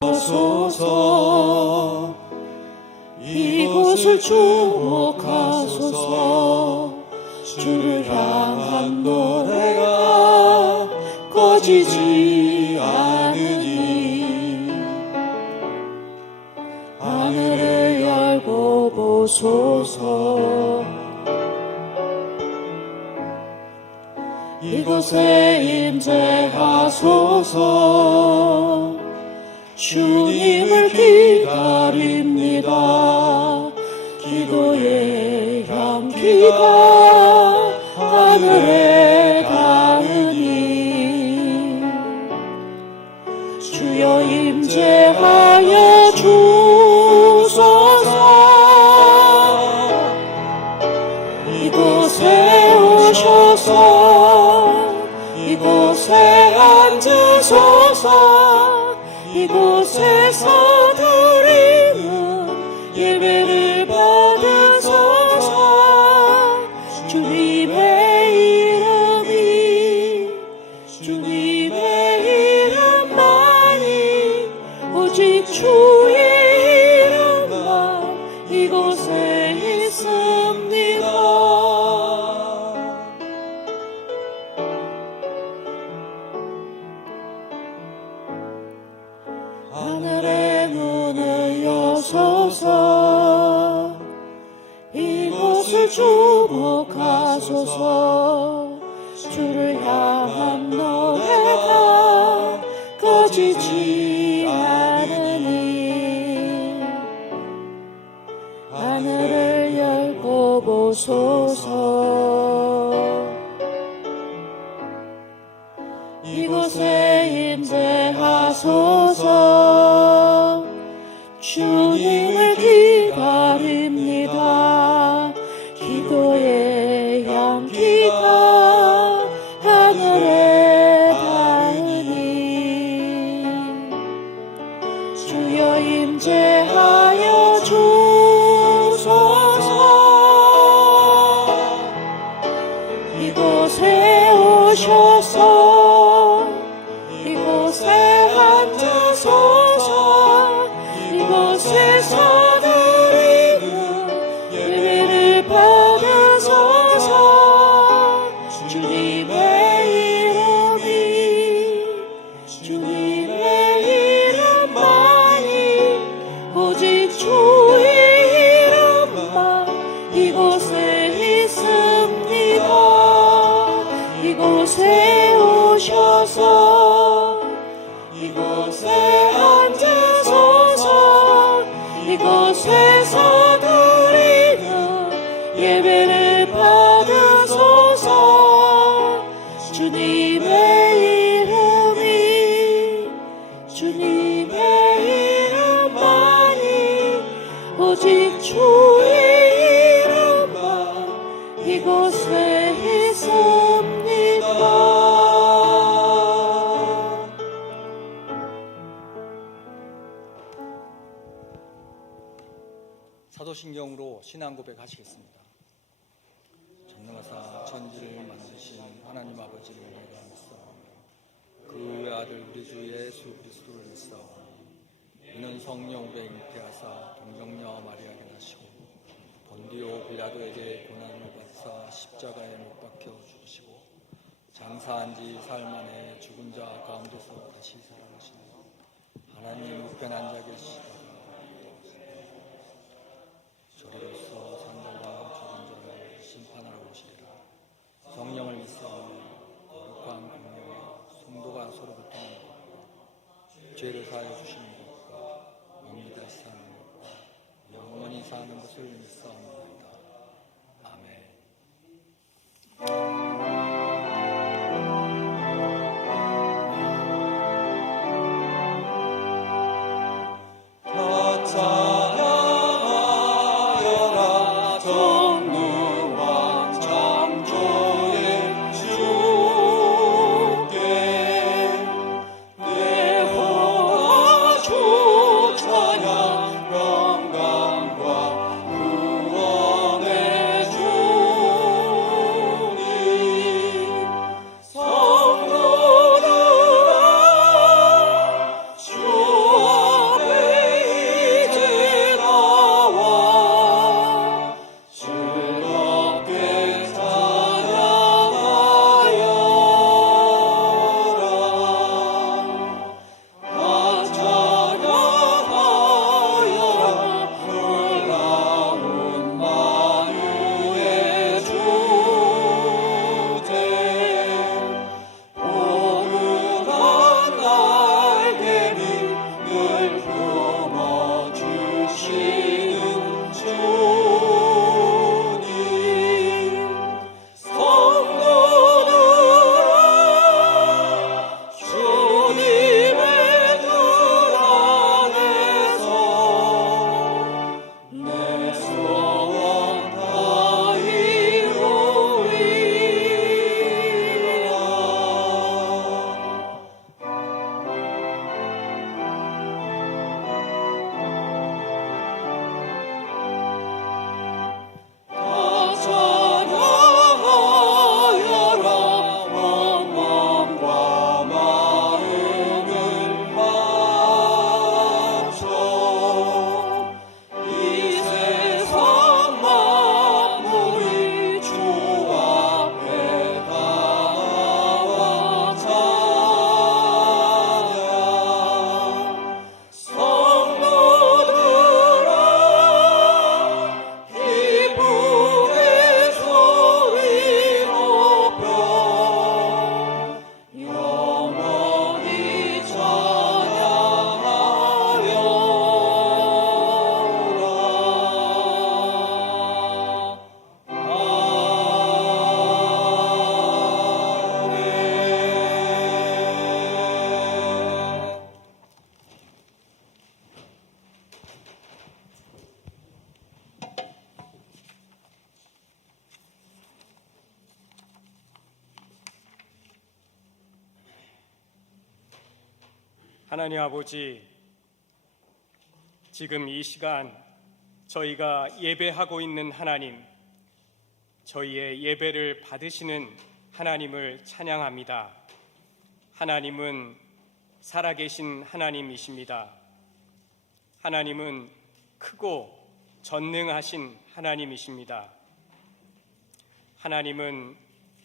하소서. 이곳을 주목하소서. 주를 향한 노래가 꺼지지 않으니 하늘을 열고 보소서. 이곳에 임재하소서. 주님을 기다립니다. 기도의 향기가 하늘에 닿으니 주여 임재하여 주소서. 이곳에 오셔서 이곳에 앉으소서. 이곳에서 드리는 예배를 받으소서. 주님의 이름만이 오직 주의 이름만 이곳에 있습니다. 하늘의 문을 여소서. 이곳을 주목하소서. 주를 향한 노래가 꺼지지 않으니 하늘을 열고 보소서. 이곳에 임재하소서. 주님을 기다립니다. 기도의 향기가 하늘에 닿으니 주여 임재하여 주소서. 이곳에 오셔서 이곳에 앉으소서. 이곳에서 드리는 예배를 받으소서. 주님의 이름만이 오직 주의 이름만 이곳에 있습니다. 이곳에 오셔서 이곳에 앉으소서. 이곳에서 드리는 예배를 받으소서. 주님의 이름만이 오직 주의 이름만 이곳에 있습니다. 사도신경으로 신앙 고백하시겠습니다. 전능하사 천지를 만드신 하나님 아버지를 내가 믿사오며 그 외아들 우리 주 예수 그리스도를 믿사오니 이는 성령으로 잉태하사 동정녀 마리아에게 나시고 본디오 빌라도에게 고난을 받으사 십자가에 못 박혀 죽으시고 장사한 지 사흘 만에 죽은 자 가운데서 다시 살아나시니 하나님 우편 앉아 계시다가 저리로서 산자와 죽은 자를 심판하러 오시리라. 성령을 믿사오니 거룩한 공명에 성도가 서로 교통하는 것과 죄를 사하여 주시는 것과 몸이 다시 사는 것과 영원히 사는 것을 믿사옵나이다. 아멘. 영광과 구원 하나님 아버지, 지금 이 시간 저희가 예배하고 있는 하나님, 저희의 예배를 받으시는 하나님을 찬양합니다. 하나님은 살아계신 하나님이십니다. 하나님은 크고 전능하신 하나님이십니다. 하나님은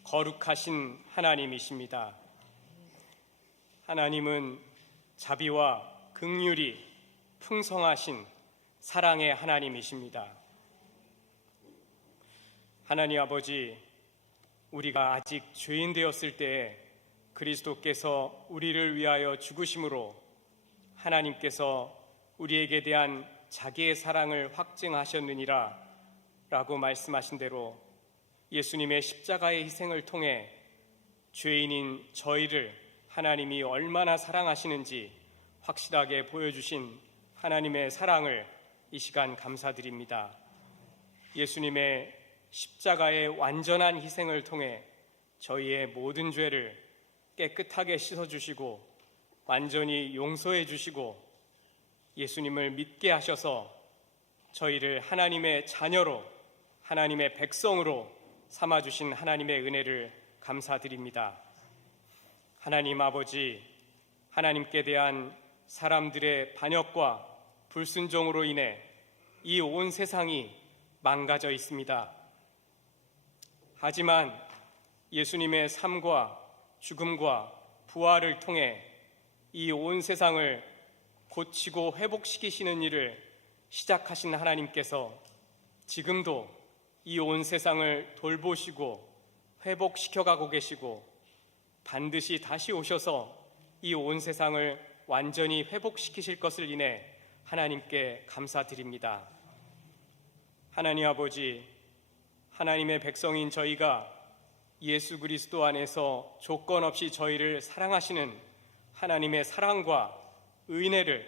거룩하신 하나님이십니다. 하나님은 자비와 긍휼이 풍성하신 사랑의 하나님이십니다. 하나님 아버지, 우리가 아직 죄인 되었을 때에 그리스도께서 우리를 위하여 죽으심으로 하나님께서 우리에게 대한 자기의 사랑을 확증하셨느니라 라고 말씀하신 대로 예수님의 십자가의 희생을 통해 죄인인 저희를 하나님이 얼마나 사랑하시는지 확실하게 보여주신 하나님의 사랑을 이 시간 감사드립니다. 예수님의 십자가의 완전한 희생을 통해 저희의 모든 죄를 깨끗하게 씻어주시고 완전히 용서해 주시고 예수님을 믿게 하셔서 저희를 하나님의 자녀로, 하나님의 백성으로 삼아주신 하나님의 은혜를 감사드립니다. 하나님 아버지, 하나님께 대한 사람들의 반역과 불순종으로 인해 이 온 세상이 망가져 있습니다. 하지만 예수님의 삶과 죽음과 부활을 통해 이 온 세상을 고치고 회복시키시는 일을 시작하신 하나님께서 지금도 이 온 세상을 돌보시고 회복시켜가고 계시고 반드시 다시 오셔서 이 온 세상을 완전히 회복시키실 것을 인해 하나님께 감사드립니다. 하나님 아버지, 하나님의 백성인 저희가 예수 그리스도 안에서 조건 없이 저희를 사랑하시는 하나님의 사랑과 은혜를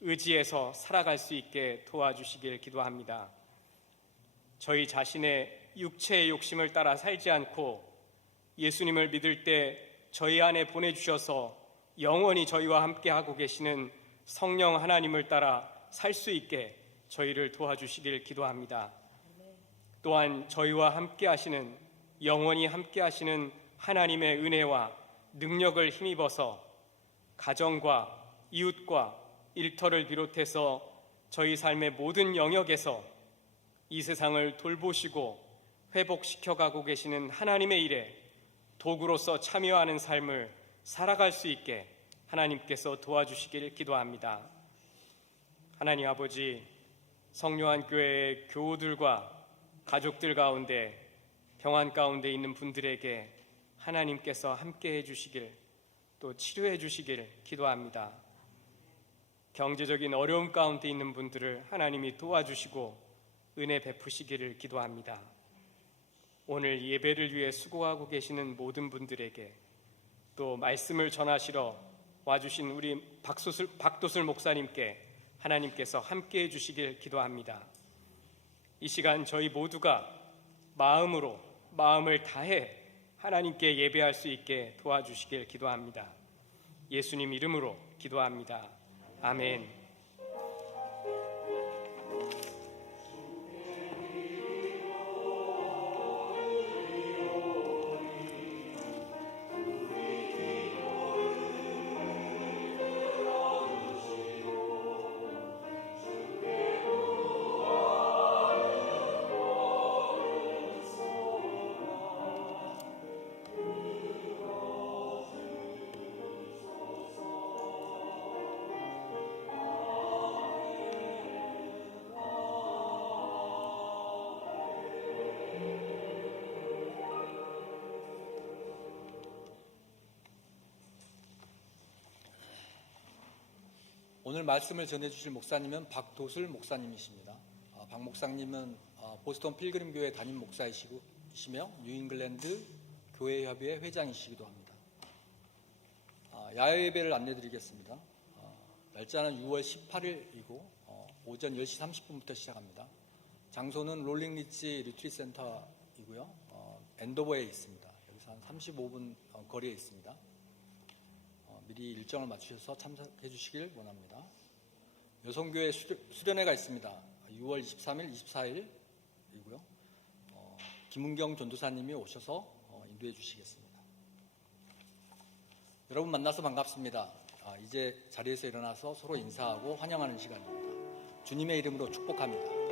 의지해서 살아갈 수 있게 도와주시길 기도합니다. 저희 자신의 육체의 욕심을 따라 살지 않고 예수님을 믿을 때 저희 안에 보내주셔서 영원히 저희와 함께하고 계시는 성령 하나님을 따라 살 수 있게 저희를 도와주시길 기도합니다. 또한 저희와 함께하시는, 영원히 함께하시는 하나님의 은혜와 능력을 힘입어서 가정과 이웃과 일터를 비롯해서 저희 삶의 모든 영역에서 이 세상을 돌보시고 회복시켜가고 계시는 하나님의 일에 도구로서 참여하는 삶을 살아갈 수 있게 하나님께서 도와주시길 기도합니다. 하나님 아버지, 성령한 교회의 교우들과 가족들 가운데 병환 가운데 있는 분들에게 하나님께서 함께해 주시길, 또 치료해 주시길 기도합니다. 경제적인 어려움 가운데 있는 분들을 하나님이 도와주시고 은혜 베푸시기를 기도합니다. 오늘 예배를 위해 수고하고 계시는 모든 분들에게, 또 말씀을 전하시러 와주신 우리 박도술 목사님께 하나님께서 함께해 주시길 기도합니다. 이 시간 저희 모두가 마음을 다해 하나님께 예배할 수 있게 도와주시길 기도합니다. 예수님 이름으로 기도합니다. 아멘. 오늘 말씀을 전해주실 목사님은 박도술 목사님이십니다. 박 목사님은 보스턴 필그림 교회 담임 목사이시며 뉴잉글랜드 교회협의회 회장이시기도 합니다. 야외 예배를 안내드리겠습니다. 날짜는 6월 18일이고 오전 10시 30분부터 시작합니다. 장소는 롤링리치 리트리트 센터이고요. 엔도버에 있습니다. 여기서 한 35분 거리에 있습니다. 미리 일정을 맞추셔서 참석해 주시길 원합니다. 여성교회 수련회가 있습니다. 6월 23일, 24일이고요. 김은경 전도사님이 오셔서 인도해 주시겠습니다. 여러분 만나서 반갑습니다. 이제 자리에서 일어나서 서로 인사하고 환영하는 시간입니다. 주님의 이름으로 축복합니다.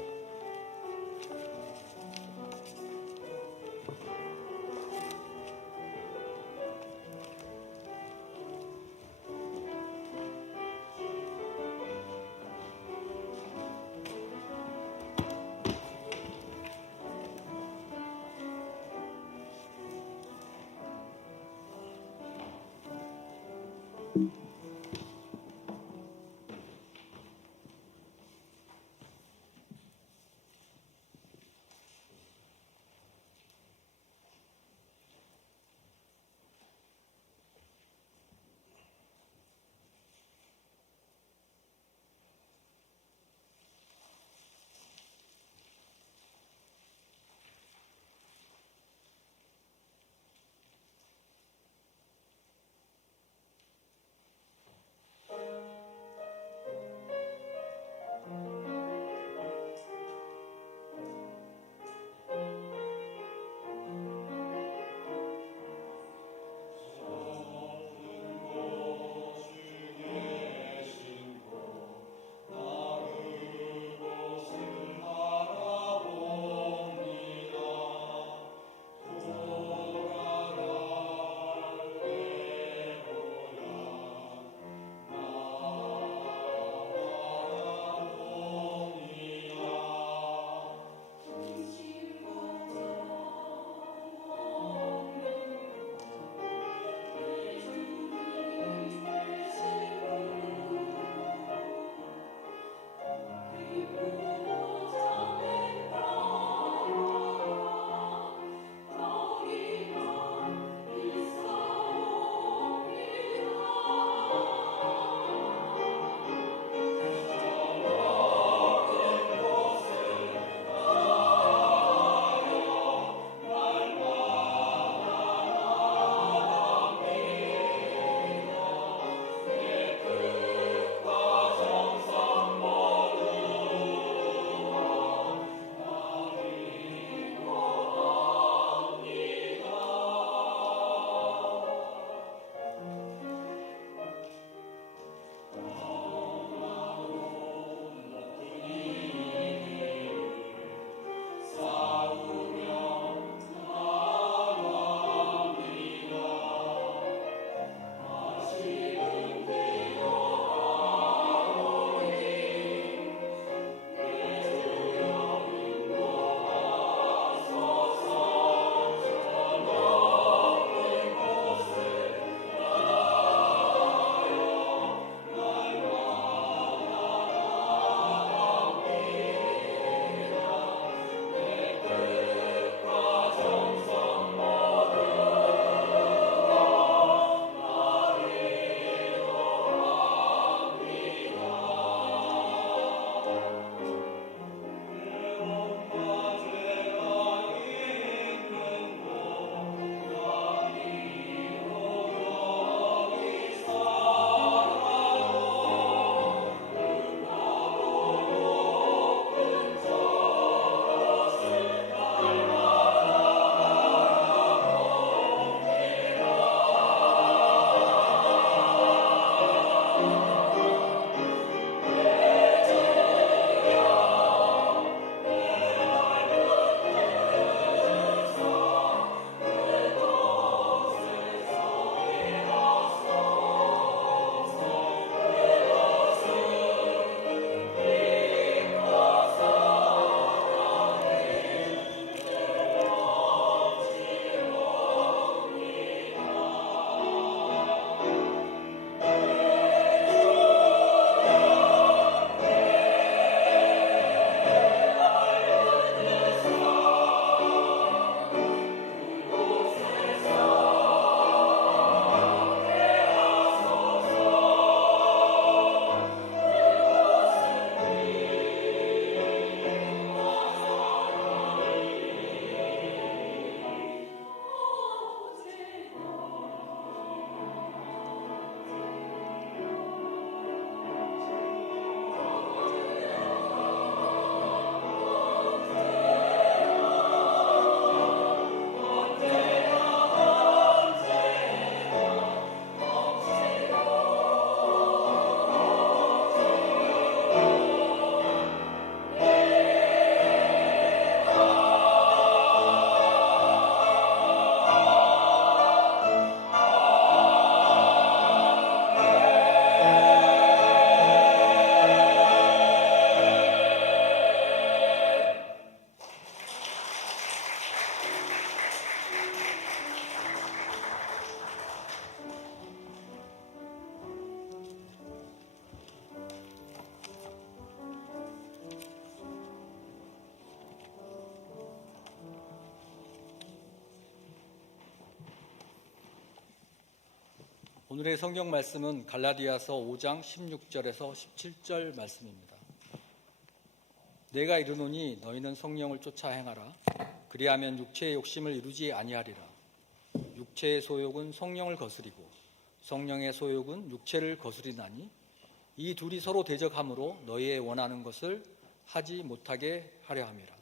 오늘의 성경 말씀은 갈라디아서 5장 16절에서 17절 말씀입니다. 내가 이르노니 너희는 성령을 쫓아 행하라. 그리하면 육체의 욕심을 이루지 아니하리라. 육체의 소욕은 성령을 거스리고 성령의 소욕은 육체를 거스리나니 이 둘이 서로 대적하므로 너희의 원하는 것을 하지 못하게 하려 함이라.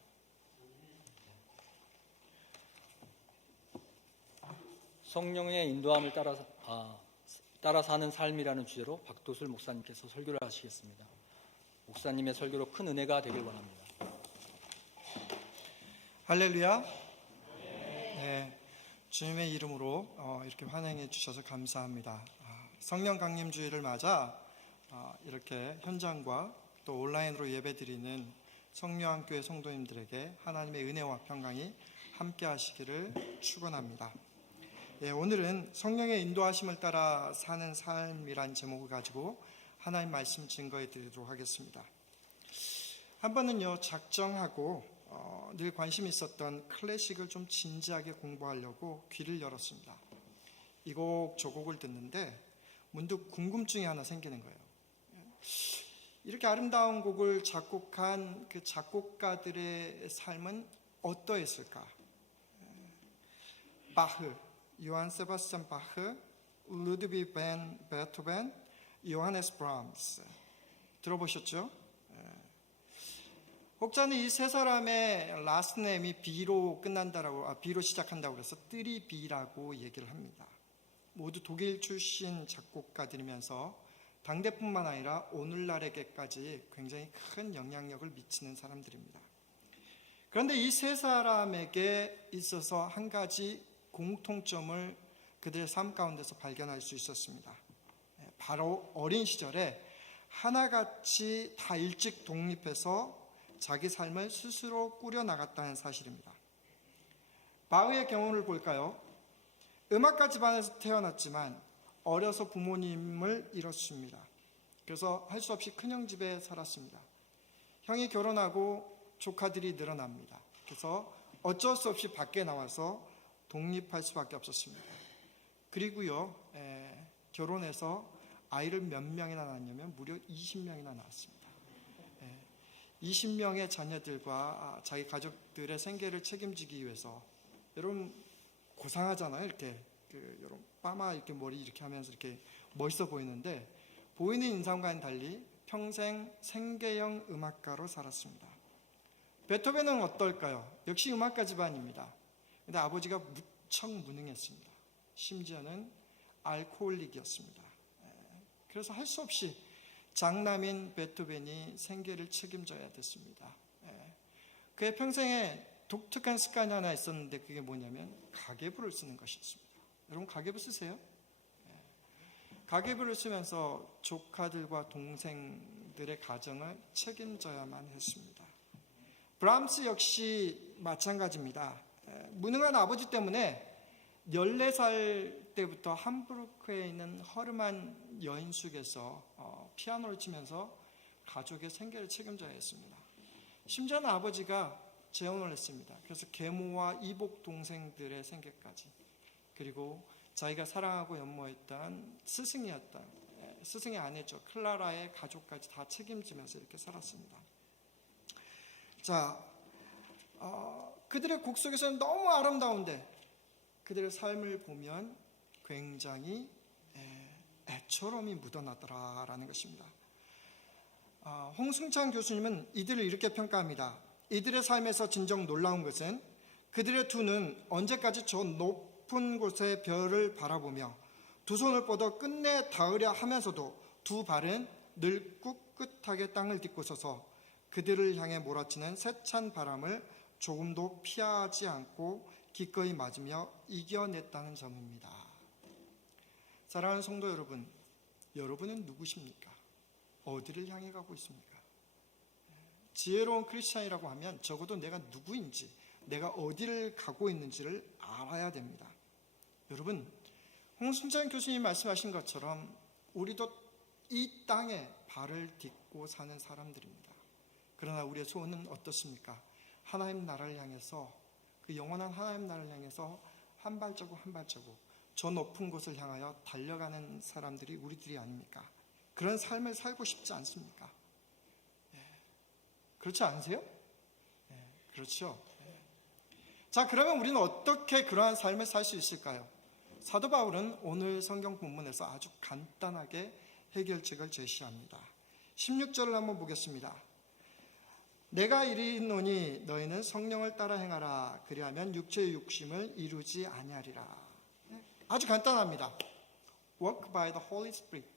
성령의 인도함을 따라 사는 삶이라는 주제로 박도술 목사님께서 설교를 하시겠습니다. 목사님의 설교로 큰 은혜가 되길 원합니다. 할렐루야. 네, 주님의 이름으로 이렇게 환영해 주셔서 감사합니다. 성령 강림주일을 맞아 이렇게 현장과 또 온라인으로 예배드리는 성령교회 성도님들에게 하나님의 은혜와 평강이 함께 하시기를 축원합니다. 오늘은 성령의 인도하심을 따라 사는 삶이란 제목을 가지고 하나님 말씀 증거해 드리도록 하겠습니다. 한 번은요, 작정하고 늘 관심이 있었던 클래식을 좀 진지하게 공부하려고 귀를 열었습니다. 이 곡 저 곡을 듣는데 문득 궁금증이 하나 생기는 거예요. 이렇게 아름다운 곡을 작곡한 그 작곡가들의 삶은 어떠했을까? 바흐, 요한 세바스찬 바흐, 루드비그 반 베토벤, 요하네스 브람스 들어보셨죠? 혹자는 이 세 사람의 라스트 네임이 B로 B로 시작한다고 해서 뜨리 B라고 얘기를 합니다. 모두 독일 출신 작곡가들이면서 당대뿐만 아니라 오늘날에게까지 굉장히 큰 영향력을 미치는 사람들입니다. 그런데 이 세 사람에게 있어서 한 가지 공통점을 그들의 삶 가운데서 발견할 수 있었습니다. 바로 어린 시절에 하나같이 다 일찍 독립해서 자기 삶을 스스로 꾸려나갔다는 사실입니다. 바흐의 경우를 볼까요? 음악가 집안에서 태어났지만 어려서 부모님을 잃었습니다. 그래서 할 수 없이 큰형 집에 살았습니다. 형이 결혼하고 조카들이 늘어납니다. 그래서 어쩔 수 없이 밖에 나와서 독립할 수밖에 없었습니다. 그리고요, 결혼해서 아이를 몇 명이나 낳았냐면 무려 20명이나 낳았습니다. 20명의 자녀들과 자기 가족들의 생계를 책임지기 위해서, 여러분 고상하잖아요. 이렇게 여러분 빠마 이렇게 머리 이렇게 하면서 이렇게 멋있어 보이는데 보이는 인상과는 달리 평생 생계형 음악가로 살았습니다. 베토벤은 어떨까요? 역시 음악가 집안입니다. 근데 아버지가 무척 무능했습니다. 심지어는 알코올릭이었습니다. 그래서 할 수 없이 장남인 베토벤이 생계를 책임져야 됐습니다. 그의 평생에 독특한 습관이 하나 있었는데 그게 뭐냐면 가계부를 쓰는 것이었습니다. 여러분 가계부 쓰세요? 가계부를 쓰면서 조카들과 동생들의 가정을 책임져야만 했습니다. 브람스 역시 마찬가지입니다. 무능한 아버지 때문에 14살 때부터 함부르크에 있는 허름한 여인숙에서 피아노를 치면서 가족의 생계를 책임져야 했습니다. 심지어는 아버지가 재혼을 했습니다. 그래서 계모와 이복 동생들의 생계까지, 그리고 자기가 사랑하고 연모했던 스승의 아내죠, 클라라의 가족까지 다 책임지면서 이렇게 살았습니다. 자, 그들의 곡 속에서는 너무 아름다운데 그들의 삶을 보면 굉장히 애처럼이 묻어나더라라는 것입니다. 홍승찬 교수님은 이들을 이렇게 평가합니다. 이들의 삶에서 진정 놀라운 것은 그들의 두 눈 언제까지 저 높은 곳의 별을 바라보며 두 손을 뻗어 끝내 닿으려 하면서도 두 발은 늘 꿋꿋하게 땅을 딛고 서서 그들을 향해 몰아치는 세찬 바람을 조금도 피하지 않고 기꺼이 맞으며 이겨냈다는 점입니다. 사랑하는 성도 여러분, 여러분은 누구십니까? 어디를 향해 가고 있습니까? 지혜로운 크리스찬이라고 하면 적어도 내가 누구인지, 내가 어디를 가고 있는지를 알아야 됩니다. 여러분, 홍순찬 교수님 말씀하신 것처럼 우리도 이 땅에 발을 딛고 사는 사람들입니다. 그러나 우리의 소원은 어떻습니까? 하나님 나라를 향해서, 그 영원한 하나님 나라를 향해서 한 발자국 한 발자국 저 높은 곳을 향하여 달려가는 사람들이 우리들이 아닙니까? 그런 삶을 살고 싶지 않습니까? 그렇지 않으세요? 그렇죠. 자, 그러면 우리는 어떻게 그러한 삶을 살 수 있을까요? 사도 바울은 오늘 성경 본문에서 아주 간단하게 해결책을 제시합니다. 16절을 한번 보겠습니다. 내가 이르노니 너희는 성령을 따라 행하라. 그리하면 육체의 욕심을 이루지 아니하리라. 아주 간단합니다. Walk by the Holy Spirit,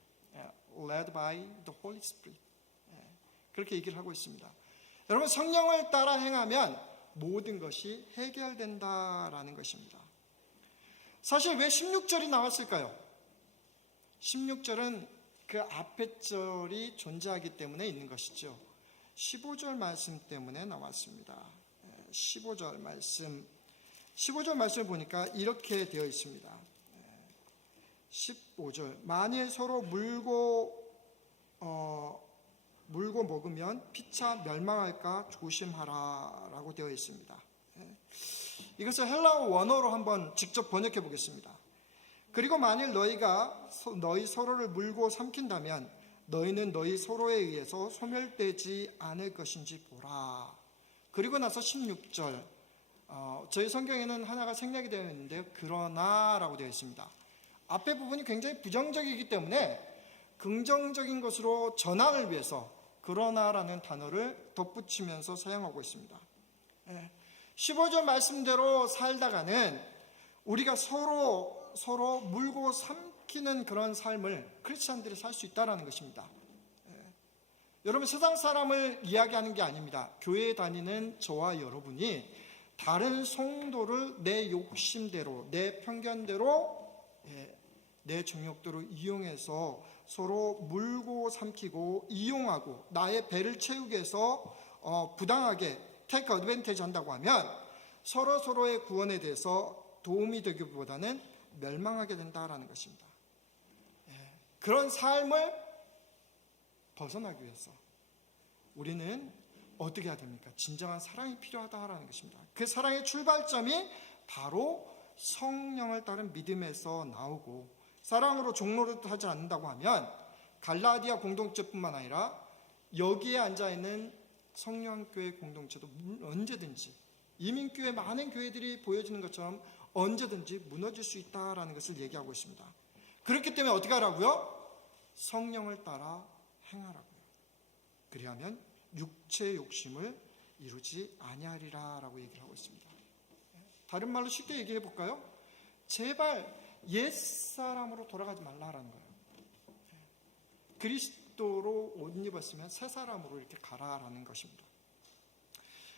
led by the Holy Spirit. 그렇게 얘기를 하고 있습니다. 여러분, 성령을 따라 행하면 모든 것이 해결된다라는 것입니다. 사실 왜 16절이 나왔을까요? 16절은 그 앞에 절이 존재하기 때문에 있는 것이죠. 15절 말씀 때문에 나왔습니다. 15절 말씀을 보니까 이렇게 되어 있습니다. 15절, 만일 서로 물고 먹으면 피차 멸망할까 조심하라 라고 되어 있습니다. 이것을 헬라어 원어로 한번 직접 번역해 보겠습니다. 그리고 만일 너희 서로를 물고 삼킨다면 너희는 너희 서로에 의해서 소멸되지 않을 것인지 보라. 그리고 나서 16절, 저희 성경에는 하나가 생략이 되어 있는데요, 그러나 라고 되어 있습니다. 앞에 부분이 굉장히 부정적이기 때문에 긍정적인 것으로 전환을 위해서 그러나라는 단어를 덧붙이면서 사용하고 있습니다. 15절 말씀대로 살다가는 우리가 서로 물고 삼키는 그런 삶을 크리스찬들이 살 수 있다는 것입니다. 여러분, 세상 사람을 이야기하는 게 아닙니다. 교회에 다니는 저와 여러분이 다른 성도를 내 욕심대로, 내 편견대로, 내 정욕대로 이용해서 서로 물고 삼키고 이용하고 나의 배를 채우기 위해서 부당하게 테이크 어드밴티지 한다고 하면 서로의 구원에 대해서 도움이 되기보다는 멸망하게 된다라는 것입니다. 그런 삶을 벗어나기 위해서 우리는 어떻게 해야 됩니까? 진정한 사랑이 필요하다라는 것입니다. 그 사랑의 출발점이 바로 성령을 따른 믿음에서 나오고, 사랑으로 종로를 하지 않는다고 하면 갈라디아 공동체뿐만 아니라 여기에 앉아있는 성령교회 공동체도 언제든지, 이민교회 많은 교회들이 보여지는 것처럼 언제든지 무너질 수 있다는 것을 얘기하고 있습니다. 그렇기 때문에 어떻게 하라고요? 성령을 따라 행하라고요. 그리하면 육체의 욕심을 이루지 아니하리라 라고 얘기를 하고 있습니다. 다른 말로 쉽게 얘기해 볼까요? 제발 옛사람으로 돌아가지 말라라는 거예요. 그리스도로 옷 입었으면 새 사람으로 이렇게 가라라는 것입니다.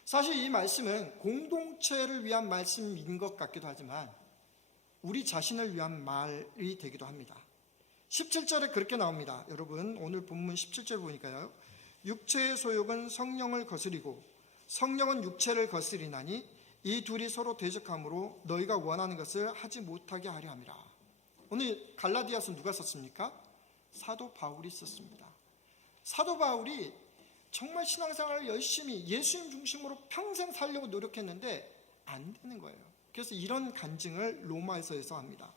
사실 이 말씀은 공동체를 위한 말씀인 것 같기도 하지만 우리 자신을 위한 말이 되기도 합니다. 17절에 그렇게 나옵니다. 여러분, 오늘 본문 17절 보니까요, 육체의 소욕은 성령을 거스리고 성령은 육체를 거스리나니 이 둘이 서로 대적함으로 너희가 원하는 것을 하지 못하게 하려 함이라. 오늘 갈라디아서 누가 썼습니까? 사도 바울이 썼습니다. 사도 바울이 정말 신앙생활을 열심히 예수님 중심으로 평생 살려고 노력했는데 안 되는 거예요. 그래서 이런 간증을 로마서에서 합니다.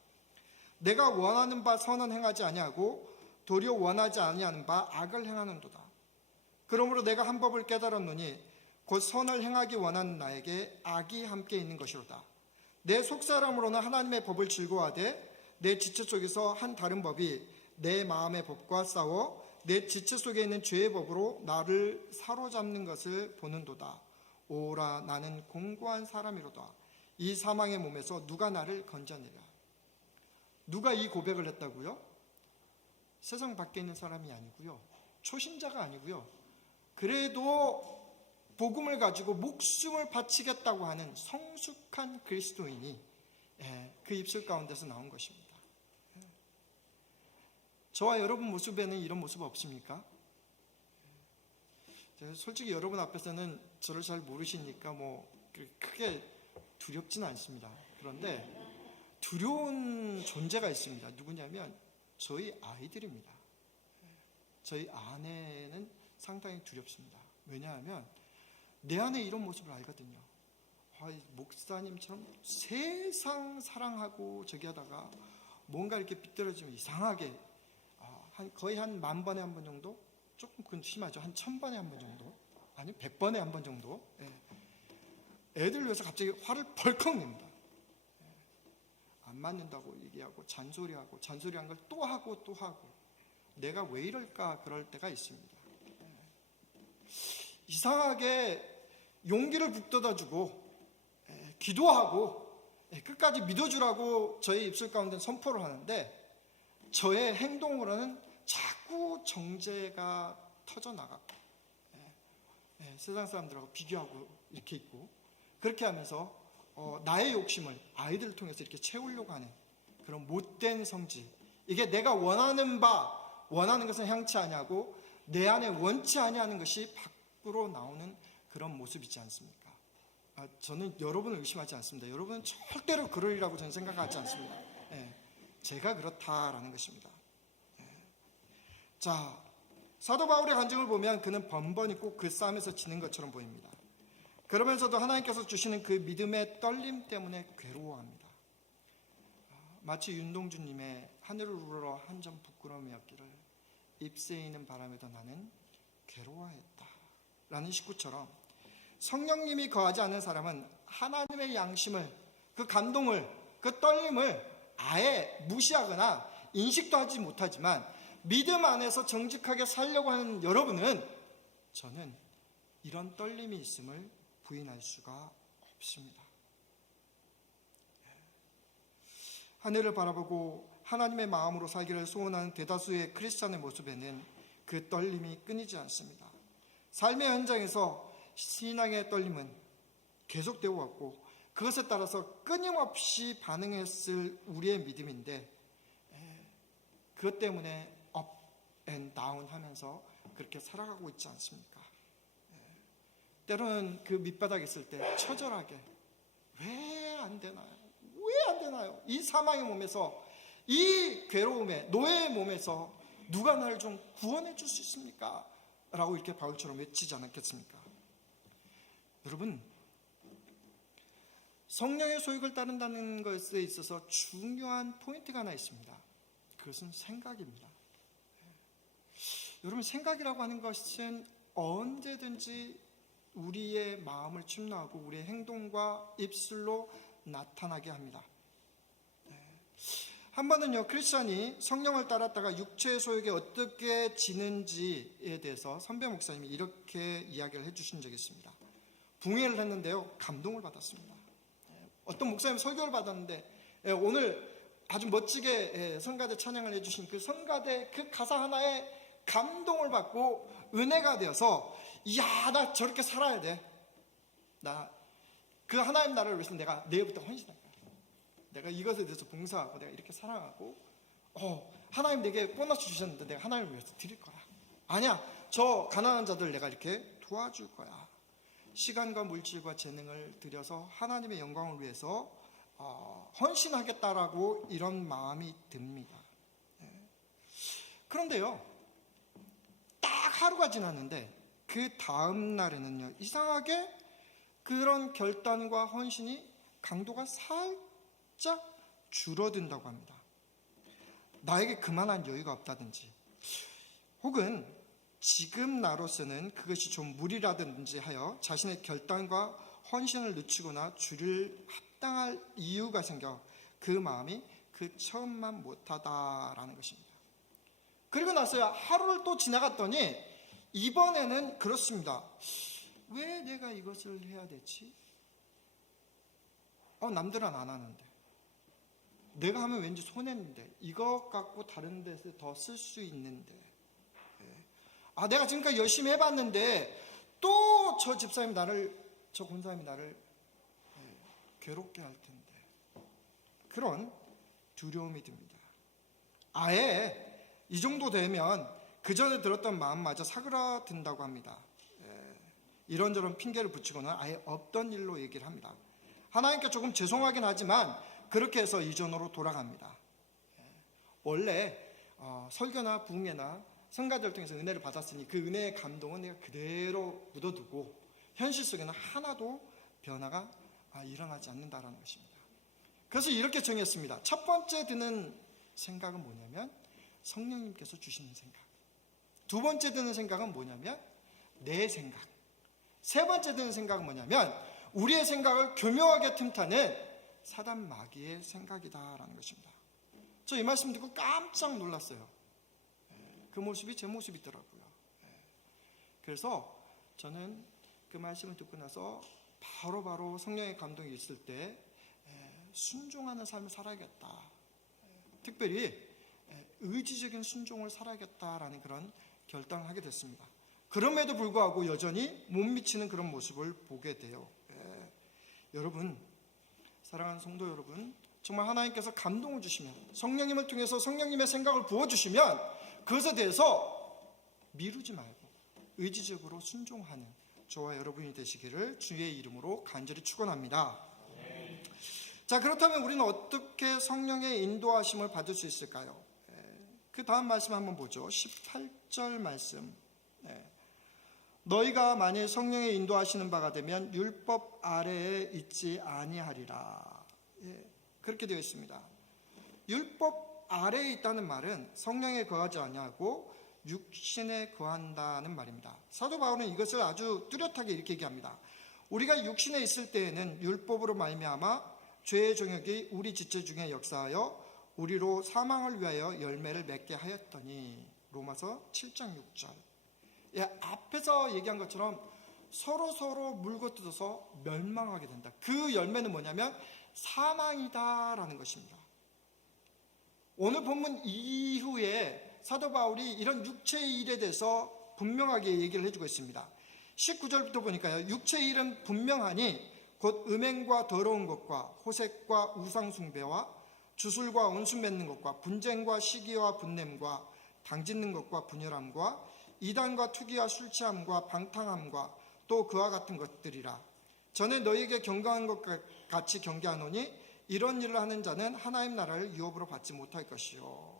내가 원하는 바 선은 행하지 아니하고 도리어 원하지 아니하는 바 악을 행하는도다. 그러므로 내가 한 법을 깨달았노니 곧 선을 행하기 원하는 나에게 악이 함께 있는 것이로다. 내 속사람으로는 하나님의 법을 즐거워하되 내 지체 속에서 한 다른 법이 내 마음의 법과 싸워 내 지체 속에 있는 죄의 법으로 나를 사로잡는 것을 보는도다. 오라, 나는 공고한 사람이로다. 이 사망의 몸에서 누가 나를 건져내랴. 누가 이 고백을 했다고요? 세상 밖에 있는 사람이 아니고요, 초신자가 아니고요, 그래도 복음을 가지고 목숨을 바치겠다고 하는 성숙한 그리스도인이 그 입술 가운데서 나온 것입니다. 저와 여러분 모습에는 이런 모습 없습니까? 솔직히 여러분 앞에서는 저를 잘 모르시니까 크게 두렵지는 않습니다. 그런데 두려운 존재가 있습니다. 누구냐면 저희 아이들입니다. 저희 아내는 상당히 두렵습니다. 왜냐하면 내 안에 이런 모습을 알거든요. 이 목사님처럼 세상 사랑하고 저기 하다가 뭔가 이렇게 삐뚤어지면 이상하게 거의 한 10,000번에 한 번 정도? 조금 그건 심하죠. 한 1,000번에 한 번 정도? 아니 100번에 한 번 정도? 애들 위해서 갑자기 화를 벌컥 냅니다. 안 맞는다고 얘기하고 잔소리한 걸 또 하고 또 하고, 내가 왜 이럴까 그럴 때가 있습니다. 이상하게 용기를 북돋아주고 기도하고 끝까지 믿어주라고 저의 입술 가운데 선포를 하는데, 저의 행동으로는 자꾸 정죄가 터져나가고 세상 사람들하고 비교하고 이렇게 있고, 그렇게 하면서 나의 욕심을 아이들을 통해서 이렇게 채우려고 하는 그런 못된 성질, 이게 내가 원하는 것은 향치 아니하고 내 안에 원치 아니하는 것이 밖으로 나오는 그런 모습이지 않습니까? 저는 여러분을 의심하지 않습니다. 여러분은 절대로 그러리라고 저는 생각하지 않습니다. 제가 그렇다라는 것입니다. 자, 사도 바울의 간증을 보면 그는 번번이 꼭 그 싸움에서 지는 것처럼 보입니다. 그러면서도 하나님께서 주시는 그 믿음의 떨림 때문에 괴로워합니다. 마치 윤동주님의 하늘을 우러러 한 점 부끄러움이었기를 잎새이는 바람에도 나는 괴로워했다 라는 식구처럼, 성령님이 거하지 않는 사람은 하나님의 양심을, 그 감동을, 그 떨림을 아예 무시하거나 인식도 하지 못하지만, 믿음 안에서 정직하게 살려고 하는 여러분은, 저는 이런 떨림이 있음을 부인할 수가 없습니다. 하늘을 바라보고 하나님의 마음으로 살기를 소원하는 대다수의 크리스찬의 모습에는 그 떨림이 끊이지 않습니다. 삶의 현장에서 신앙의 떨림은 계속되어 왔고, 그것에 따라서 끊임없이 반응했을 우리의 믿음인데, 그것 때문에 업 앤 다운 하면서 그렇게 살아가고 있지 않습니까? 때로는 그 밑바닥에 있을 때 처절하게 왜 안 되나요? 왜 안 되나요? 이 사망의 몸에서, 이 괴로움의 노예의 몸에서 누가 나를 좀 구원해 줄 수 있습니까? 라고 이렇게 바울처럼 외치지 않았겠습니까? 여러분, 성령의 소욕을 따른다는 것에 있어서 중요한 포인트가 하나 있습니다. 그것은 생각입니다. 여러분, 생각이라고 하는 것은 언제든지 우리의 마음을 침노하고 우리의 행동과 입술로 나타나게 합니다. 한 번은요, 크리스찬이 성령을 따랐다가 육체의 소욕에 어떻게 지는지에 대해서 선배 목사님이 이렇게 이야기를 해주신 적이 있습니다. 붕해를 했는데요, 감동을 받았습니다. 어떤 목사님 설교를 받았는데, 오늘 아주 멋지게 성가대 찬양을 해주신 그 성가대 그 가사 하나에 감동을 받고 은혜가 되어서, 이야, 나 저렇게 살아야 돼. 나 그 하나님 나라를 위해서 내가 내일부터 헌신할 거야. 내가 이것에 대해서 봉사하고 내가 이렇게 살아가고, 하나님 내게 보너스 주셨는데 내가 하나님을 위해서 드릴 거야. 아니야, 저 가난한 자들 내가 이렇게 도와줄 거야. 시간과 물질과 재능을 들여서 하나님의 영광을 위해서 헌신하겠다라고 이런 마음이 듭니다. 그런데요, 딱 하루가 지났는데 그 다음 날에는요, 이상하게 그런 결단과 헌신이 강도가 살짝 줄어든다고 합니다. 나에게 그만한 여유가 없다든지, 혹은 지금 나로서는 그것이 좀 무리라든지 하여 자신의 결단과 헌신을 늦추거나 줄일 합당할 이유가 생겨 그 마음이 그 처음만 못하다라는 것입니다. 그리고 나서야 하루를 또 지나갔더니 이번에는 그렇습니다. 왜 내가 이것을 해야 되지? 남들은 안 하는데, 내가 하면 왠지 손해인데, 이것 갖고 다른 데서 더 쓸 수 있는데, 내가 지금까지 열심히 해봤는데 또 저 집사님이 저 권사님이 나를 괴롭게 할 텐데, 그런 두려움이 듭니다. 아예 이 정도 되면 그 전에 들었던 마음마저 사그라든다고 합니다. 이런저런 핑계를 붙이거나 아예 없던 일로 얘기를 합니다. 하나님께 조금 죄송하긴 하지만 그렇게 해서 이전으로 돌아갑니다. 원래 설교나 부흥회나 성가대를 통해서 은혜를 받았으니 그 은혜의 감동은 내가 그대로 묻어두고 현실 속에는 하나도 변화가 일어나지 않는다라는 것입니다. 그래서 이렇게 정했습니다. 첫 번째 드는 생각은 뭐냐면 성령님께서 주시는 생각. 두 번째 드는 생각은 뭐냐면 내 생각. 세 번째 드는 생각은 뭐냐면 우리의 생각을 교묘하게 틈타는 사단 마귀의 생각이다라는 것입니다. 저 이 말씀 듣고 깜짝 놀랐어요. 그 모습이 제 모습이더라고요. 그래서 저는 그 말씀을 듣고 나서 바로 성령의 감동이 있을 때 순종하는 삶을 살아야겠다. 특별히 의지적인 순종을 살아야겠다라는 그런 결단을 하게 됐습니다. 그럼에도 불구하고 여전히 못 미치는 그런 모습을 보게 돼요. 여러분, 사랑하는 성도 여러분, 정말 하나님께서 감동을 주시면, 성령님을 통해서 성령님의 생각을 부어주시면 그것에 대해서 미루지 말고 의지적으로 순종하는 저와 여러분이 되시기를 주의 이름으로 간절히 축원합니다. 자, 그렇다면 우리는 어떻게 성령의 인도하심을 받을 수 있을까요? 그 다음 말씀 한번 보죠. 18절 말씀. 너희가 만일 성령의 인도하시는 바가 되면 율법 아래에 있지 아니하리라. 그렇게 되어 있습니다. 율법 아래에 있다는 말은 성령에 거하지 아니하고 육신에 거한다는 말입니다. 사도 바울은 이것을 아주 뚜렷하게 이렇게 얘기합니다. 우리가 육신에 있을 때에는 율법으로 말미암아 죄의 정욕이 우리 지체 중에 역사하여 우리로 사망을 위하여 열매를 맺게 하였더니. 로마서 7장 6절. 앞에서 얘기한 것처럼 서로 물고 뜯어서 멸망하게 된다. 그 열매는 뭐냐면 사망이다라는 것입니다. 오늘 본문 이후에 사도 바울이 이런 육체의 일에 대해서 분명하게 얘기를 해주고 있습니다. 19절부터 보니까요. 육체의 일은 분명하니 곧 음행과 더러운 것과 호색과 우상숭배와 주술과 온수 맺는 것과 분쟁과 시기와 분냄과 당짓는 것과 분열함과 이단과 투기와 술 취함과 방탕함과 또 그와 같은 것들이라. 전에 너희에게 경고한 것 같이 경계하노니 이런 일을 하는 자는 하나님 나라를 유업으로 받지 못할 것이요.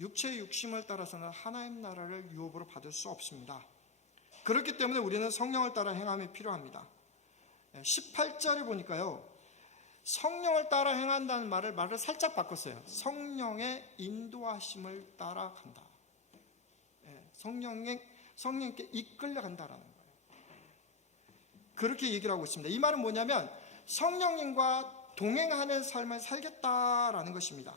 육체의 육심을 따라서는 하나님 나라를 유업으로 받을 수 없습니다. 그렇기 때문에 우리는 성령을 따라 행함이 필요합니다. 18절을 보니까요. 성령을 따라 행한다는 말을 살짝 바꿨어요. 성령의 인도하심을 따라간다. 성령께 이끌려간다라는 거예요. 그렇게 얘기를 하고 있습니다. 이 말은 뭐냐면 성령님과 동행하는 삶을 살겠다라는 것입니다.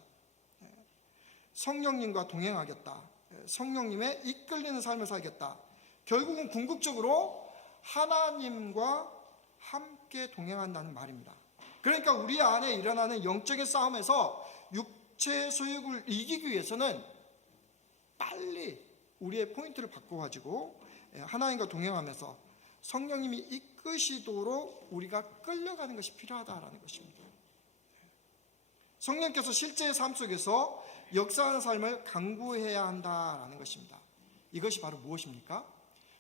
성령님과 동행하겠다. 성령님의 이끌리는 삶을 살겠다. 결국은 궁극적으로 하나님과 함께 동행한다는 말입니다. 그러니까 우리 안에 일어나는 영적인 싸움에서 육체의 소욕을 이기기 위해서는 빨리 우리의 포인트를 바꿔가지고 하나님과 동행하면서 성령님이 이끄시도록 우리가 끌려가는 것이 필요하다라는 것입니다. 성령께서 실제의 삶 속에서 역사하는 삶을 강구해야 한다라는 것입니다. 이것이 바로 무엇입니까?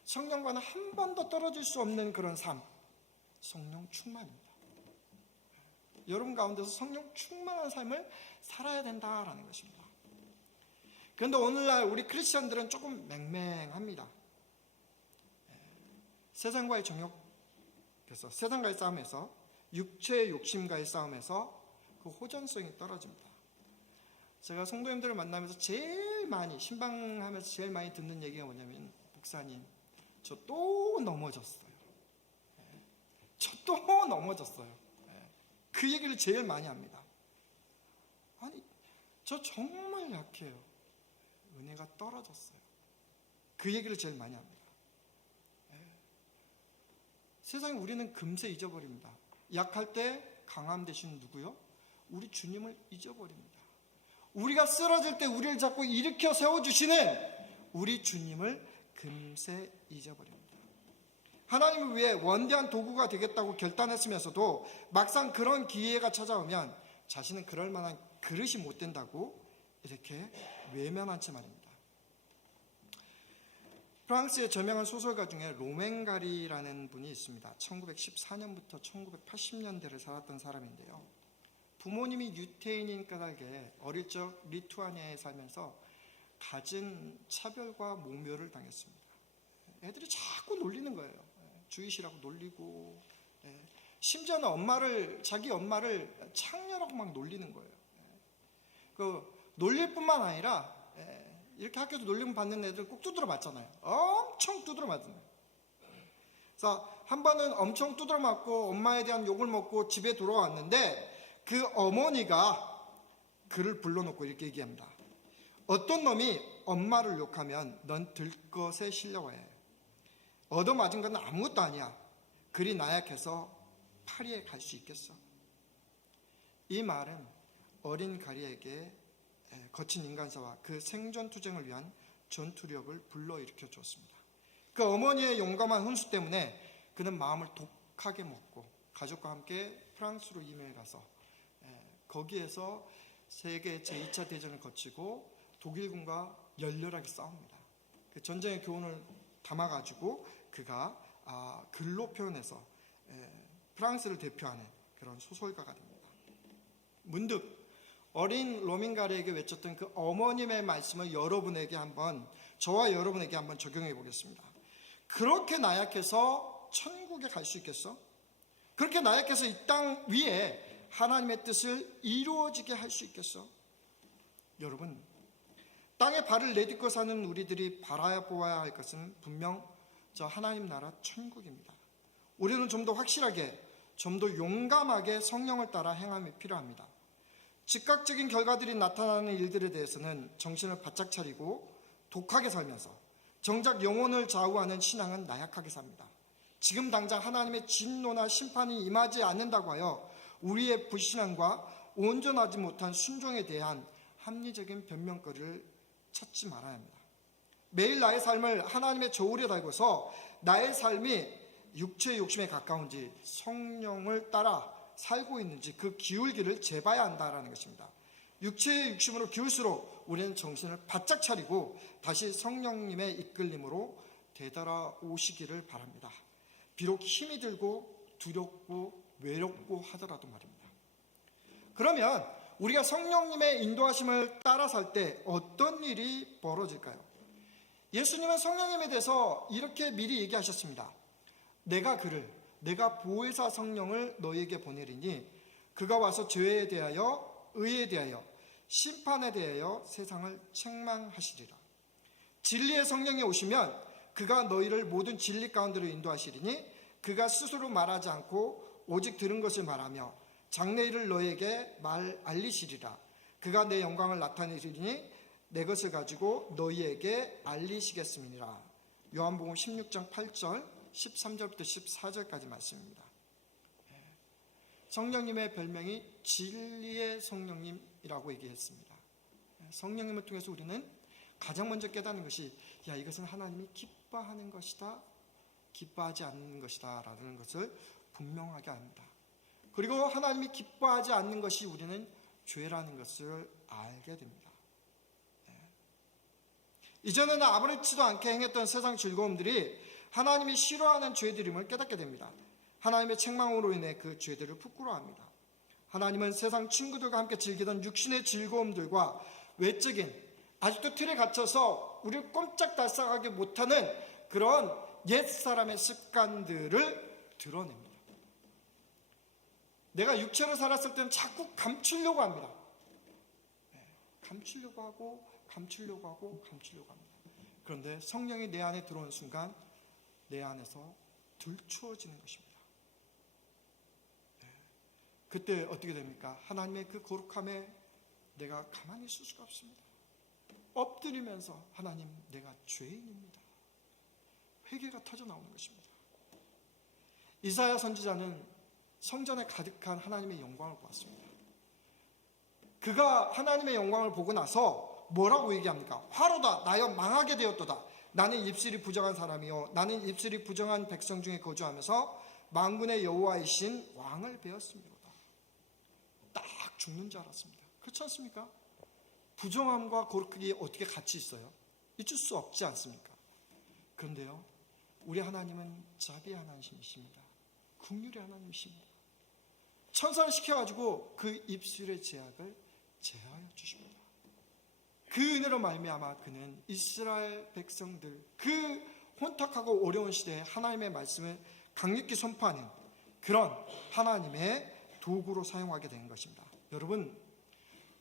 성령과는 한 번도 떨어질 수 없는 그런 삶, 성령 충만입니다. 여러분 가운데서 성령 충만한 삶을 살아야 된다라는 것입니다. 그런데 오늘날 우리 크리스천들은 조금 맹맹합니다. 세상과의 정욕에서, 세상과의 싸움에서, 육체의 욕심과의 싸움에서 그 호전성이 떨어집니다. 제가 성도님들을 만나면서 제일 많이, 신방하면서 제일 많이 듣는 얘기가 뭐냐면, 목사님, 저 또 넘어졌어요. 저 또 넘어졌어요. 그 얘기를 제일 많이 합니다. 아니, 저 정말 약해요. 은혜가 떨어졌어요. 그 얘기를 제일 많이 합니다. 세상에 우리는 금세 잊어버립니다. 약할 때 강함 대신 누구요? 우리 주님을 잊어버립니다. 우리가 쓰러질 때 우리를 잡고 일으켜 세워주시는 우리 주님을 금세 잊어버립니다. 하나님을 위해 원대한 도구가 되겠다고 결단했으면서도 막상 그런 기회가 찾아오면 자신은 그럴 만한 그릇이 못 된다고 이렇게 외면한 채 말입니다. 프랑스의 저명한 소설가 중에 로맹가리라는 분이 있습니다. 1914년부터 1980년대를 살았던 사람인데요. 부모님이 유태인인 까닭에 어릴 적 리투아니아에 살면서 갖은 차별과 모멸을 당했습니다. 애들이 자꾸 놀리는 거예요. 주이시라고 놀리고 심지어는 자기 엄마를 창녀라고 막 놀리는 거예요. 그 놀릴 뿐만 아니라 이렇게 학교에서 놀림 받는 애들 꼭 두드려 맞잖아요. 엄청 두드려 맞잖아요. 그래서 한 번은 엄청 두드려 맞고 엄마에 대한 욕을 먹고 집에 돌아왔는데 그 어머니가 그를 불러놓고 이렇게 얘기합니다. 어떤 놈이 엄마를 욕하면 넌 들것에 실려와야 해. 얻어맞은 건 아무것도 아니야. 그리 나약해서 파리에 갈 수 있겠어. 이 말은 어린 가리에게 거친 인간사와 그 생존 투쟁을 위한 전투력을 불러일으켜 주었습니다. 그 어머니의 용감한 훈수 때문에 그는 마음을 독하게 먹고 가족과 함께 프랑스로 이민을 가서 거기에서 세계 제2차 대전을 거치고 독일군과 열렬하게 싸웁니다. 그 전쟁의 교훈을 담아가지고 그가 글로 표현해서 프랑스를 대표하는 그런 소설가가 됩니다. 문득 어린 로밍가르에게 외쳤던 그 어머님의 말씀을 저와 여러분에게 한번 적용해 보겠습니다. 그렇게 나약해서 천국에 갈 수 있겠어? 그렇게 나약해서 이 땅 위에 하나님의 뜻을 이루어지게 할 수 있겠어? 여러분, 땅에 발을 내딛고 사는 우리들이 바라보아야 할 것은 분명 저 하나님 나라 천국입니다. 우리는 좀 더 확실하게, 좀 더 용감하게 성령을 따라 행함이 필요합니다. 즉각적인 결과들이 나타나는 일들에 대해서는 정신을 바짝 차리고 독하게 살면서 정작 영혼을 좌우하는 신앙은 나약하게 삽니다. 지금 당장 하나님의 진노나 심판이 임하지 않는다고 하여 우리의 불신앙과 온전하지 못한 순종에 대한 합리적인 변명거리를 찾지 말아야 합니다. 매일 나의 삶을 하나님의 저울에 달고서 나의 삶이 육체의 욕심에 가까운지 성령을 따라 살고 있는지 그 기울기를 재봐야 한다는 것입니다. 육체의 욕심으로 기울수록 우리는 정신을 바짝 차리고 다시 성령님의 이끌림으로 되돌아오시기를 바랍니다. 비록 힘이 들고 두렵고 외롭고 하더라도 말입니다. 그러면 우리가 성령님의 인도하심을 따라 살 때 어떤 일이 벌어질까요? 예수님은 성령님에 대해서 이렇게 미리 얘기하셨습니다. 내가 보혜사 성령을 너희에게 보내리니 그가 와서 죄에 대하여 의에 대하여 심판에 대하여 세상을 책망하시리라. 진리의 성령이 오시면 그가 너희를 모든 진리 가운데로 인도하시리니 그가 스스로 말하지 않고 오직 들은 것을 말하며 장래일을 너희에게 알리시리라. 그가 내 영광을 나타내리니 내 것을 가지고 너희에게 알리시겠음이니라. 요한복음 16장 8절 13절부터 14절까지 말씀입니다. 성령님의 별명이 진리의 성령님이라고 얘기했습니다. 성령님을 통해서 우리는 가장 먼저 깨닫는 것이 이것은 하나님이 기뻐하는 것이다, 기뻐하지 않는 것이다 라는 것을 분명하게 합니다. 그리고 하나님이 기뻐하지 않는 것이 우리는 죄라는 것을 알게 됩니다. 이전에는 아무렇지도 않게 행했던 세상 즐거움들이 하나님이 싫어하는 죄들임을 깨닫게 됩니다. 하나님의 책망으로 인해 그 죄들을 부끄러워합니다. 하나님은 세상 친구들과 함께 즐기던 육신의 즐거움들과 외적인 아직도 틀에 갇혀서 우리를 꼼짝달싹하게 못하는 그런 옛사람의 습관들을 드러냅니다. 내가 육체로 살았을 때는 자꾸 감추려고 합니다. 감추려고 하고 합니다. 그런데 성령이 내 안에 들어오는 순간 내 안에서 들추어지는 것입니다. 그때 어떻게 됩니까? 하나님의 그 거룩함에 내가 가만히 있을 수가 없습니다. 엎드리면서 하나님, 내가 죄인입니다. 회개가 터져 나오는 것입니다. 이사야 선지자는 성전에 가득한 하나님의 영광을 보았습니다. 그가 하나님의 영광을 보고 나서 뭐라고 얘기합니까? 화로다, 나여 망하게 되었도다. 나는 입술이 부정한 사람이요 나는 입술이 부정한 백성 중에 거주하면서 만군의 여호와이신 왕을 배웠습니다. 딱 죽는 줄 알았습니다. 그렇지 않습니까? 부정함과 거룩하게 어떻게 같이 있어요? 잊을 수 없지 않습니까? 그런데요, 우리 하나님은 자비의 하나님이십니다. 긍휼의 하나님이십니다. 천사를 시켜가지고 그 입술의 제약을 제하여 주십니다. 그 은혜로 말미암아 그는 이스라엘 백성들, 그 혼탁하고 어려운 시대에 하나님의 말씀을 강력히 선포하는 그 그런 하나님의 도구로 사용하게 된 것입니다. 여러분,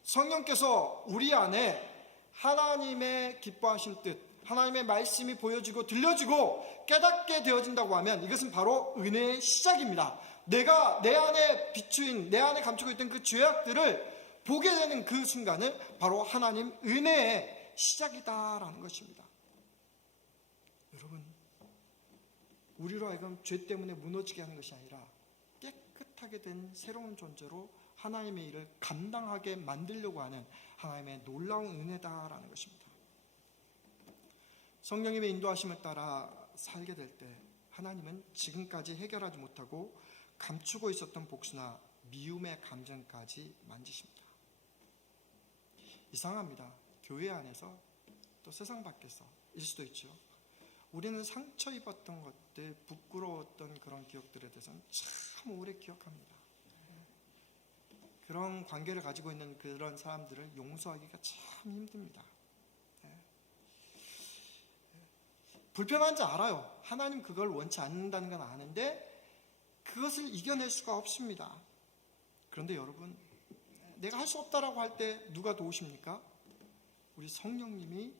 성령께서 우리 안에 하나님의 기뻐하신 뜻, 하나님의 말씀이 보여지고 들려지고 깨닫게 되어진다고 하면 이것은 바로 은혜의 시작입니다. 내가 내 안에 비추인, 내 안에 감추고 있던 그 죄악들을 보게 되는 그 순간은 바로 하나님 은혜의 시작이다라는 것입니다. 여러분, 우리로 하여금 죄 때문에 무너지게 하는 것이 아니라 깨끗하게 된 새로운 존재로 하나님의 일을 감당하게 만들려고 하는 하나님의 놀라운 은혜다라는 것입니다. 성령님의 인도하심을 따라 살게 될 때 하나님은 지금까지 해결하지 못하고 감추고 있었던 복수나 미움의 감정까지 만지십니다. 이상합니다. 교회 안에서 또 세상 밖에서 일 수도 있죠. 우리는 상처 입었던 것들, 부끄러웠던 그런 기억들에 대해서는 참 오래 기억합니다. 그런 관계를 가지고 있는 그런 사람들을 용서하기가 참 힘듭니다. 불편한지 알아요. 하나님 그걸 원치 않는다는 건 아는데 그것을 이겨낼 수가 없습니다. 그런데 여러분, 내가 할 수 없다라고 할 때 누가 도우십니까? 우리 성령님이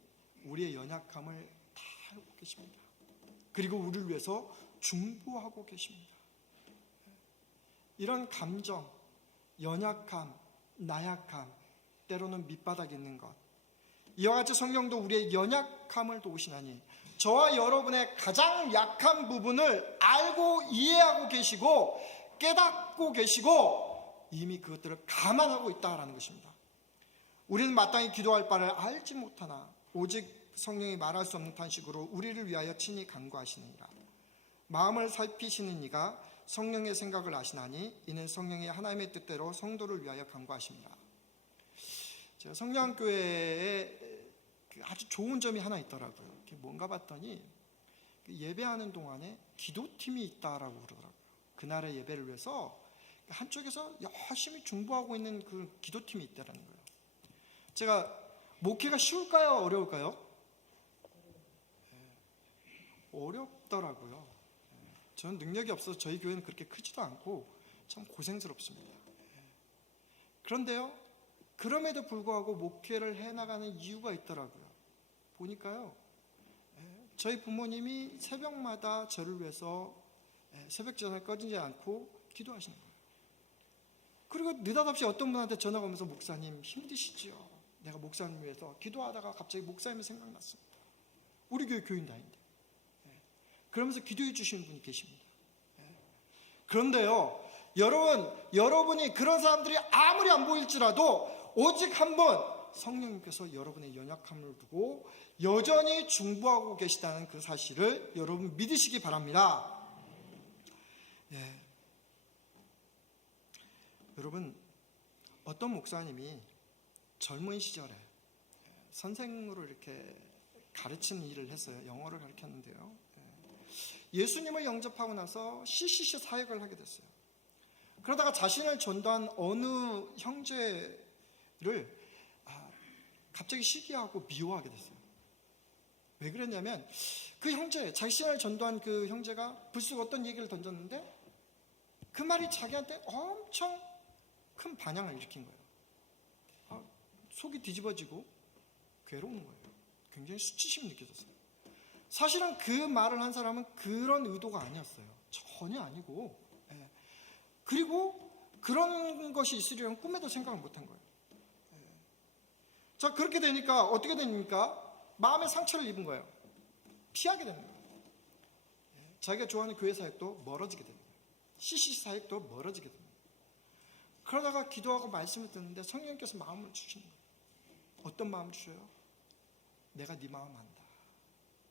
우리의 연약함을 다 알고 계십니다. 그리고 우리를 위해서 중보하고 계십니다. 이런 감정, 연약함, 나약함, 때로는 밑바닥에 있는 것, 이와 같이 성령도 우리의 연약함을 도우시나니 저와 여러분의 가장 약한 부분을 알고 이해하고 계시고 깨닫고 계시고 이미 그것들을 감안하고 있다라는 것입니다. 우리는 마땅히 기도할 바를 알지 못하나 오직 성령이 말할 수 없는 탄식으로 우리를 위하여 친히 간구하시느니라. 마음을 살피시는 이가 성령의 생각을 아시나니 이는 성령이 하나님의 뜻대로 성도를 위하여 간구하십니다. 제가 성령교회에 아주 좋은 점이 하나 있더라고요. 그게 뭔가 봤더니 예배하는 동안에 기도팀이 있다라고 그러더라고요. 그날의 예배를 위해서 한쪽에서 열심히 중보하고 있는 그 기도팀이 있다는 거예요. 제가 목회가 쉬울까요? 어려울까요? 어렵더라고요. 저는 능력이 없어서 저희 교회는 그렇게 크지도 않고 참 고생스럽습니다. 그런데요, 그럼에도 불구하고 목회를 해나가는 이유가 있더라고요. 보니까요, 저희 부모님이 새벽마다 저를 위해서 새벽 전에 꺼지지 않고 기도하시는 거예요. 그리고 느닷없이 어떤 분한테 전화가 오면서 목사님 힘드시죠? 내가 목사님 위해서 기도하다가 갑자기 목사님이 생각났습니다. 우리 교회 교인도 아닌데. 그러면서 기도해 주시는 분이 계십니다. 그런데요, 여러분이 그런 사람들이 아무리 안 보일지라도 오직 한 번 성령님께서 여러분의 연약함을 두고 여전히 중보하고 계시다는 그 사실을 여러분 믿으시기 바랍니다. 여러분, 어떤 목사님이 젊은 시절에 선생으로 이렇게 가르치는 일을 했어요. 영어를 가르쳤는데요. 예수님을 영접하고 나서 CCC 사역을 하게 됐어요. 그러다가 자신을 전도한 어느 형제를 갑자기 시기하고 미워하게 됐어요. 왜 그랬냐면 그 형제, 자신을 전도한 그 형제가 불쑥 어떤 얘기를 던졌는데 그 말이 자기한테 엄청 큰 반향을 일으킨 거예요. 속이 뒤집어지고 괴로운 거예요. 굉장히 수치심이 느껴졌어요. 사실은 그 말을 한 사람은 그런 의도가 아니었어요. 전혀 아니고. 그리고 그런 것이 있으리라는 꿈에도 생각을 못한 거예요. 자, 그렇게 되니까 어떻게 됩니까? 마음의 상처를 입은 거예요. 피하게 되는 거예요. 자기가 좋아하는 교회 사역도 멀어지게 되는 거예요. CC 사역도 멀어지게 됩니다. 그러다가 기도하고 말씀을 듣는데 성령님께서 마음을 주시는 거예요. 어떤 마음을 주셔요? 내가 네 마음 안다.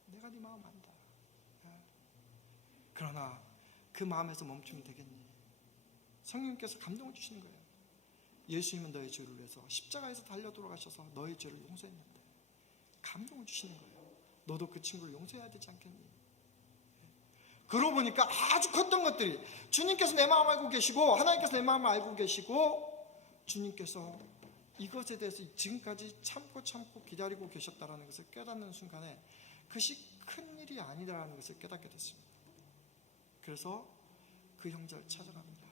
내가 네 마음 안다. 그러나 그 마음에서 멈추면 되겠니? 성령님께서 감동을 주시는 거예요. 예수님은 너의 죄를 위해서 십자가에서 달려 돌아가셔서 너의 죄를 용서했는데 감동을 주시는 거예요. 너도 그 친구를 용서해야 되지 않겠니? 그러고 보니까 아주 컸던 것들이 주님께서 내 마음 알고 계시고 하나님께서 내 마음을 알고 계시고 주님께서 이것에 대해서 지금까지 참고 기다리고 계셨다는 것을 깨닫는 순간에 그것이 큰 일이 아니라는 것을 깨닫게 됐습니다. 그래서 그 형제를 찾아갑니다.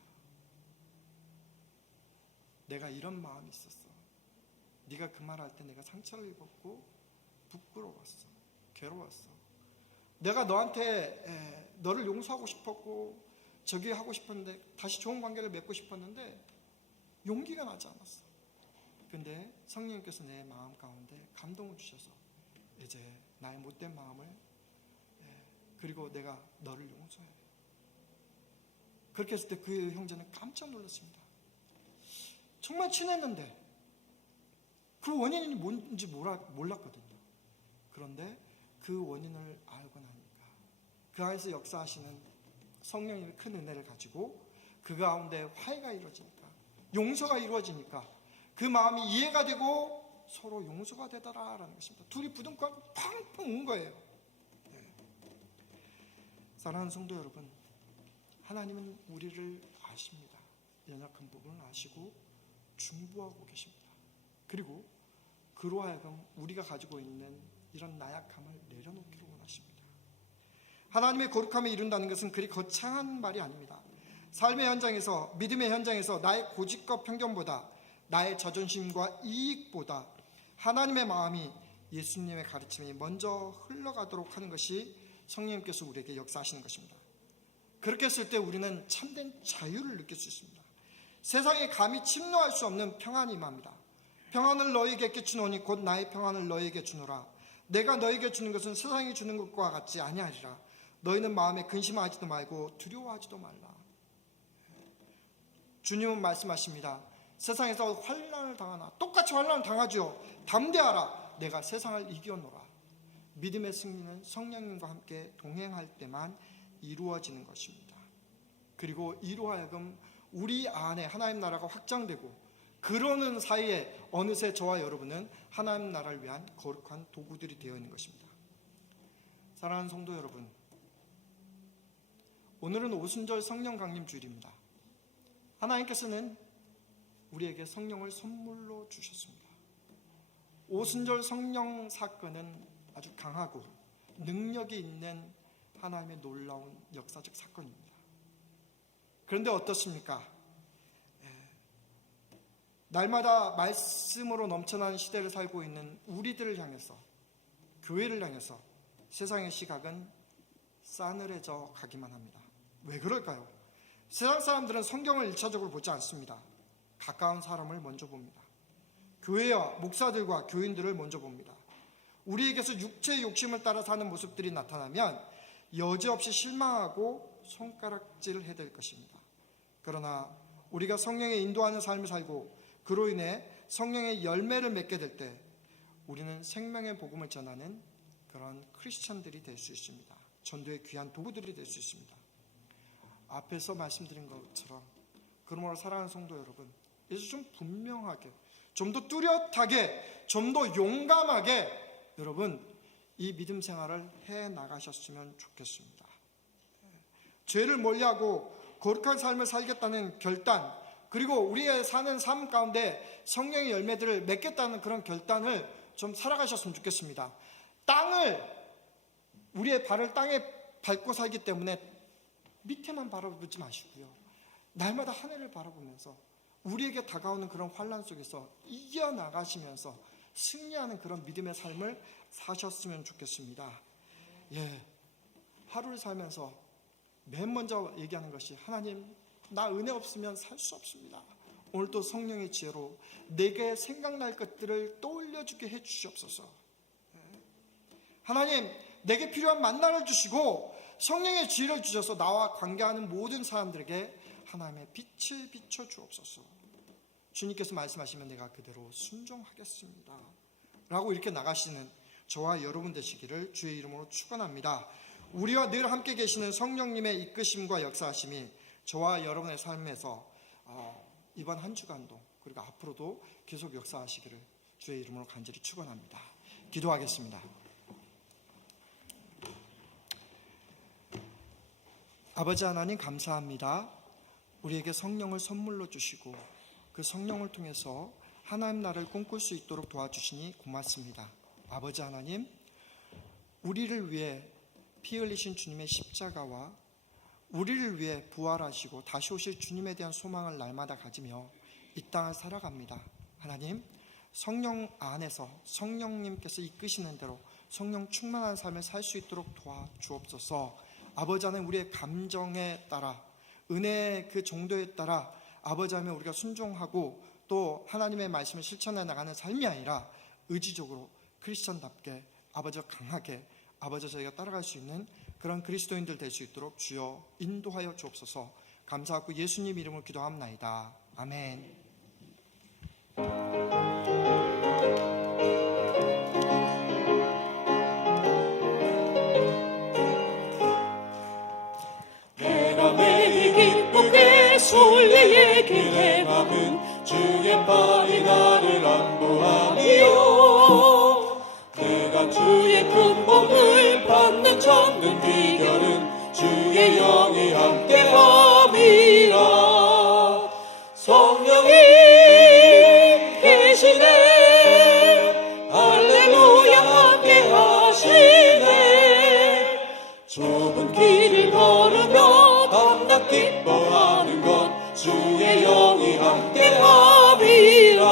내가 이런 마음이 있었어. 네가 그 말할 때 내가 상처를 입었고 부끄러웠어. 괴로웠어. 내가 너한테 너를 용서하고 싶었고 저기 하고 싶었는데 다시 좋은 관계를 맺고 싶었는데 용기가 나지 않았어. 근데 성령님께서 내 마음 가운데 감동을 주셔서 이제 나의 못된 마음을 그리고 내가 너를 용서해. 그렇게 했을 때 그 형제는 깜짝 놀랐습니다. 정말 친했는데 그 원인이 뭔지 몰랐거든요. 그런데 그 원인을 알고 나니까 그 안에서 역사하시는 성령님의 큰 은혜를 가지고 그 가운데 화해가 이루어지니까 용서가 이루어지니까 그 마음이 이해가 되고 서로 용서가 되더라라는 것입니다. 둘이 부둥켜 팡팡 운 거예요. 네. 사랑하는 성도 여러분, 하나님은 우리를 아십니다. 연약한 부분을 아시고 중보하고 계십니다. 그리고 그로 하여금 우리가 가지고 있는 이런 나약함을 내려놓기를 원하십니다. 하나님의 거룩함에 이룬다는 것은 그리 거창한 말이 아닙니다. 삶의 현장에서, 믿음의 현장에서 나의 고집과 편견보다, 나의 자존심과 이익보다 하나님의 마음이, 예수님의 가르침이 먼저 흘러가도록 하는 것이 성령님께서 우리에게 역사하시는 것입니다. 그렇게 했을 때 우리는 참된 자유를 느낄 수 있습니다. 세상에 감히 침노할 수 없는 평안이 임합니다. 평안을 너희에게 주노니 곧 나의 평안을 너희에게 주노라. 내가 너희에게 주는 것은 세상이 주는 것과 같지 아니하리라. 너희는 마음에 근심하지도 말고 두려워하지도 말라. 주님은 말씀하십니다. 세상에서 환난을 당하나 똑같이 환난을 당하죠. 담대하라. 내가 세상을 이겨노라. 믿음의 승리는 성령님과 함께 동행할 때만 이루어지는 것입니다. 그리고 이로 하여금 우리 안에 하나님 나라가 확장되고 그러는 사이에 어느새 저와 여러분은 하나님 나라를 위한 거룩한 도구들이 되어 있는 것입니다. 사랑하는 성도 여러분, 오늘은 오순절 성령 강림 주일입니다. 하나님께서는 우리에게 성령을 선물로 주셨습니다. 오순절 성령 사건은 아주 강하고 능력이 있는 하나님의 놀라운 역사적 사건입니다. 그런데 어떻습니까? 날마다 말씀으로 넘쳐나는 시대를 살고 있는 우리들을 향해서, 교회를 향해서 세상의 시각은 싸늘해져 가기만 합니다. 왜 그럴까요? 세상 사람들은 성경을 1차적으로 보지 않습니다. 가까운 사람을 먼저 봅니다. 교회와 목사들과 교인들을 먼저 봅니다. 우리에게서 육체의 욕심을 따라 사는 모습들이 나타나면 여지없이 실망하고 손가락질을 해야 될 것입니다. 그러나 우리가 성령의 인도하는 삶을 살고 그로 인해 성령의 열매를 맺게 될 때 우리는 생명의 복음을 전하는 그런 크리스천들이 될 수 있습니다. 전도의 귀한 도구들이 될 수 있습니다. 앞에서 말씀드린 것처럼 그러므로 사랑하는 성도 여러분, 이제 좀 분명하게, 좀 더 뚜렷하게, 좀 더 용감하게 여러분 이 믿음 생활을 해 나가셨으면 좋겠습니다. 죄를 멀리하고 거룩한 삶을 살겠다는 결단, 그리고 우리의 사는 삶 가운데 성령의 열매들을 맺겠다는 그런 결단을 좀 살아가셨으면 좋겠습니다. 우리의 발을 땅에 밟고 살기 때문에 밑에만 바라보지 마시고요. 날마다 하늘을 바라보면서 우리에게 다가오는 그런 환난 속에서 이겨나가시면서 승리하는 그런 믿음의 삶을 사셨으면 좋겠습니다. 하루를 살면서 맨 먼저 얘기하는 것이 하나님, 나 은혜 없으면 살 수 없습니다. 오늘도 성령의 지혜로 내게 생각날 것들을 떠올려주게 해주시옵소서. 하나님, 내게 필요한 만나를 주시고 성령의 지혜를 주셔서 나와 관계하는 모든 사람들에게 하나님의 빛을 비춰주옵소서. 주님께서 말씀하시면 내가 그대로 순종하겠습니다 라고 이렇게 나가시는 저와 여러분 되시기를 주의 이름으로 축원합니다. 우리와 늘 함께 계시는 성령님의 이끄심과 역사하심이 저와 여러분의 삶에서 이번 한 주간도 그리고 앞으로도 계속 역사하시기를 주의 이름으로 간절히 축원합니다. 기도하겠습니다. 아버지 하나님, 감사합니다. 우리에게 성령을 선물로 주시고 그 성령을 통해서 하나님 나라를 꿈꿀 수 있도록 도와주시니 고맙습니다. 아버지 하나님, 우리를 위해 피 흘리신 주님의 십자가와 우리를 위해 부활하시고 다시 오실 주님에 대한 소망을 날마다 가지며 이 땅을 살아갑니다. 하나님, 성령 안에서 성령님께서 이끄시는 대로 성령 충만한 삶을 살 수 있도록 도와주옵소서. 아버지 하나님, 우리의 감정에 따라, 은혜의 그 정도에 따라 아버지 하나님 우리가 순종하고 또 하나님의 말씀을 실천해 나가는 삶이 아니라 의지적으로 크리스천답게 아버지와 강하게 아버지 저희가 따라갈 수 있는 그런 그리스도인들 될 수 있도록 주여 인도하여 주옵소서. 감사하고 예수님 이름으로 기도합나이다. 아멘. 내가 매일 기쁘게 솔리 얘기해 감은 주의 팔이 나를 안보하니요. 내가 주의 큰 복을 받는 참된 비결은 주의 영이 함께함이라. 성령이 계시네, 할렐루야 함께하시네. 좁은 길을 걸으며 밤낮 기뻐하는 것 주의 영이 함께함이라.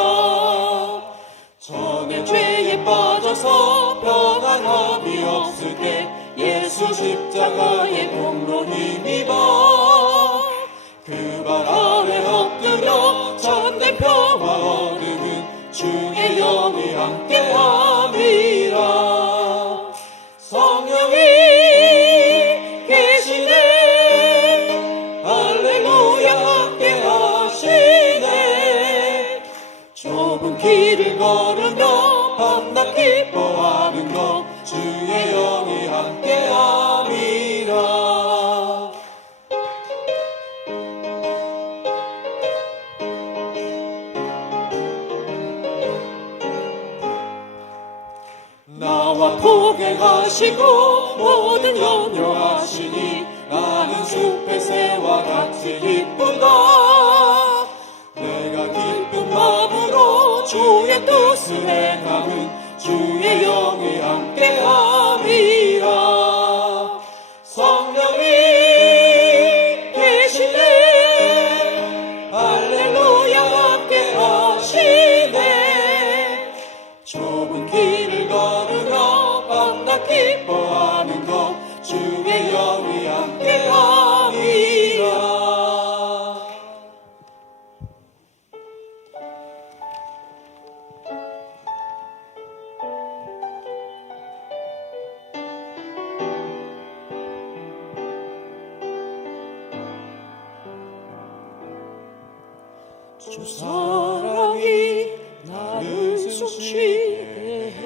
전에 죄에 빠져서 평안함이 없을 때 예수 십자가의 공로 힘입어 그 발 아래 엎드려 참된 평화 얻음은 주의 영이 함께함이라. 성령이 계시네, 할렐루야 함께하시네. 좁은 길을 걸으며 밤낮 기뻐하는 것 주의 영이 함께함이라. 나와 동행하시고 모든 염려하시니 나는 숲의 새와 같이 기쁘다. 내가 기쁜 마음으로 주의 뜻을 행함은 주의 영이 함께함이라. 성령이 계시네, 할렐루야 함께하시네. 좁은 길을 걸으며 밤낮 기뻐하는 것 주의 영이 함께함이라. 주 사랑이 나를 숨쉬게 해.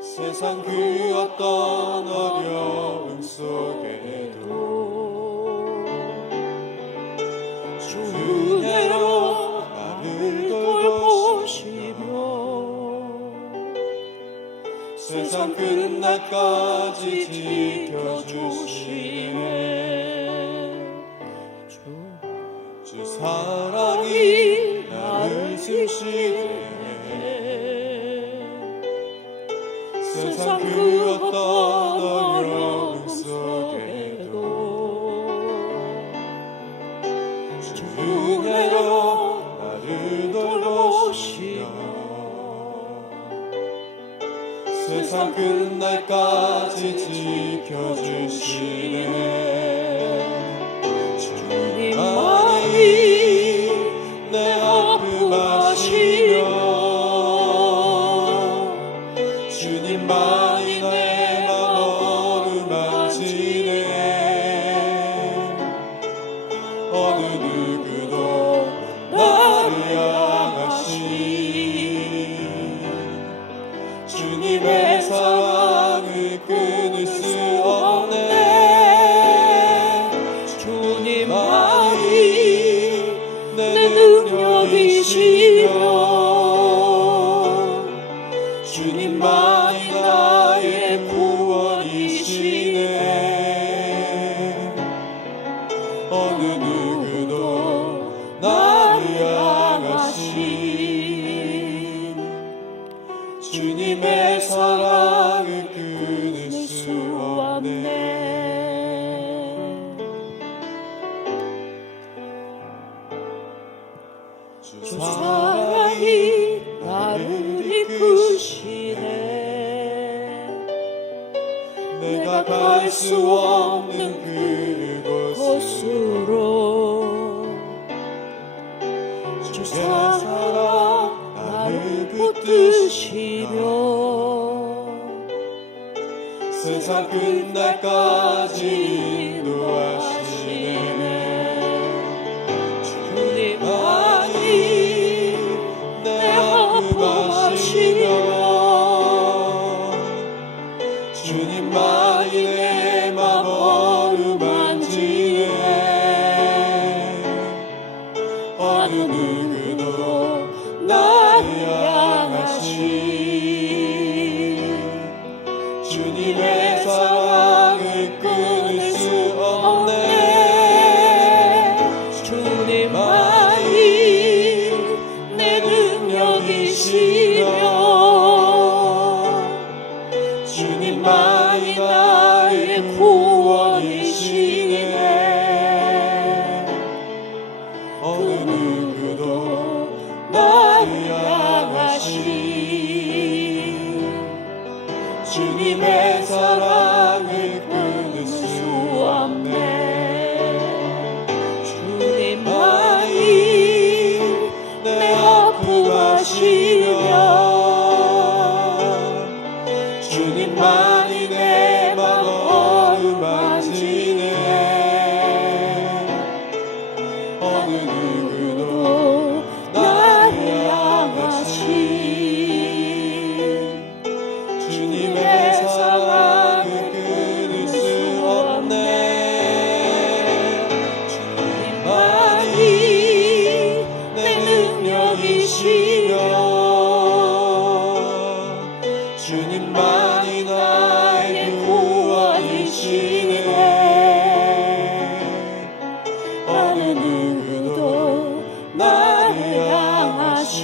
세상 그 어떤 어려움 속에도 주 은혜로 나를 돌보시며 세상 끝날까지 지켜주시네. 주 사랑이 나를 지키네. 세상 그 어떤 어려움 속에도 주 은혜로 나를 돌보시며 세상 끝날까지 지켜주시네. 주님만이 내 아픔 아시며 주님만이 내 맘 어루만지네. 어느 누구도 나를 향하시 주님의 사랑을 끊을 수 없네. 주님만이 내 능력이시며 주님만이 나의 구원이시네. 주 사랑이 나를 이끄시네. 내가 갈 수 없는 그곳으로 주의 사랑 나를 붙드시며 세상 끝날까지 인도하시네. 주님만이 내 아픔하시며 주님만이 내 맘 어루만지네. 어느 누구도 나를 향하시 주님의 사랑을 끊을 수 없네. 주님만이 내 능력이시며 주님만이 나의 구원이시네. 어느 누구도 나를 향하시 주님의 사랑을 끊을 수 없네. 주님만이 내 아픔하시며 주님만이 내 맘 어루만지네. 어느 누구도 나를 향하시 주님의 사랑을 끊을 수 없네. 주님만이 내 능력이시며 주님만이 나의 구원이시네. 어느 누구도 나를 향하시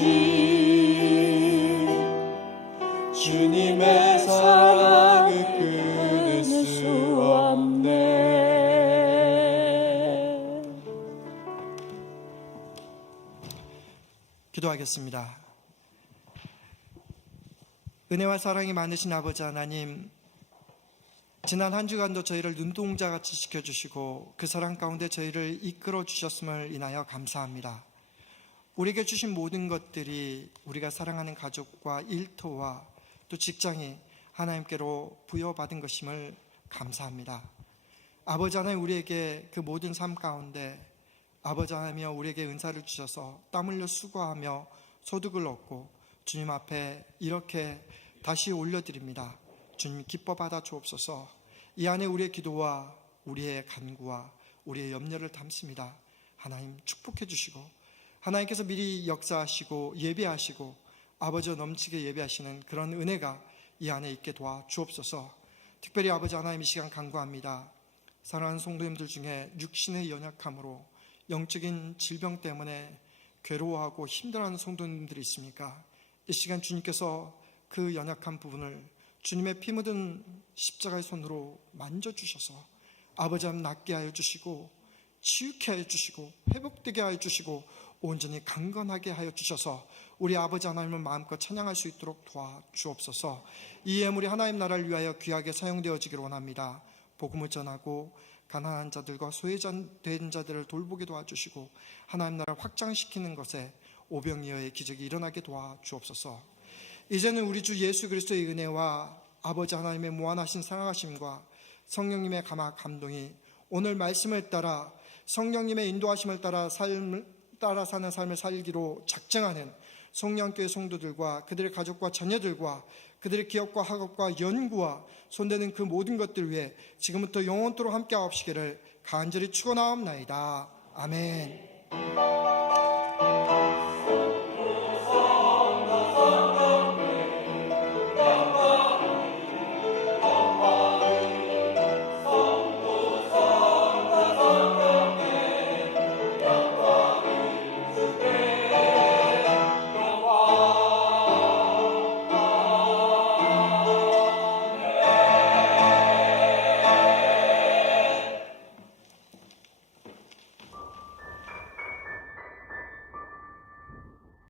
주님의 사랑을 끊을 수 없네. 기도하겠습니다. 은혜와 사랑이 많으신 아버지 하나님, 지난 한 주간도 저희를 눈동자같이 지켜주시고 그 사랑 가운데 저희를 이끌어 주셨음을 인하여 감사합니다. 우리에게 주신 모든 것들이 우리가 사랑하는 가족과 일터와 또 직장이 하나님께로 부여받은 것임을 감사합니다. 아버지 하나님, 우리에게 그 모든 삶 가운데 아버지 하나님이여 우리에게 은사를 주셔서 땀 흘려 수고하며 소득을 얻고 주님 앞에 이렇게 다시 올려드립니다. 주님 기뻐 받아 주옵소서. 이 안에 우리의 기도와 우리의 간구와 우리의 염려를 담습니다. 하나님 축복해 주시고 하나님께서 미리 역사하시고 예배하시고 아버지와 넘치게 예배하시는 그런 은혜가 이 안에 있게 도와 주옵소서. 특별히 아버지 하나님 이 시간 간구합니다. 사랑하는 성도님들 중에 육신의 연약함으로 영적인 질병 때문에 괴로워하고 힘들어하는 성도님들이 있습니까? 이 시간 주님께서 그 연약한 부분을 주님의 피 묻은 십자가의 손으로 만져주셔서 아버지 하나님 낫게 하여 주시고 치유케 하여 주시고 회복되게 하여 주시고 온전히 강건하게 하여 주셔서 우리 아버지 하나님을 마음껏 찬양할 수 있도록 도와주옵소서. 이 예물이 하나님 나라를 위하여 귀하게 사용되어지기를 원합니다. 복음을 전하고 가난한 자들과 소외된 자들을 돌보게 도와주시고 하나님 나라를 확장시키는 것에 오병이어의 기적이 일어나게 도와주옵소서. 이제는 우리 주 예수 그리스도의 은혜와 아버지 하나님의 무한하신 사랑하심과 성령님의 감동이 오늘 말씀을 따라 성령님의 인도하심을 따라 사는 삶을 살기로 작정하는 성령교회 성도들과 그들의 가족과 자녀들과 그들의 기업과 학업과 연구와 손대는 그 모든 것들 위해 지금부터 영원토록 함께 하옵시기를 간절히 축원하옵나이다. 아멘.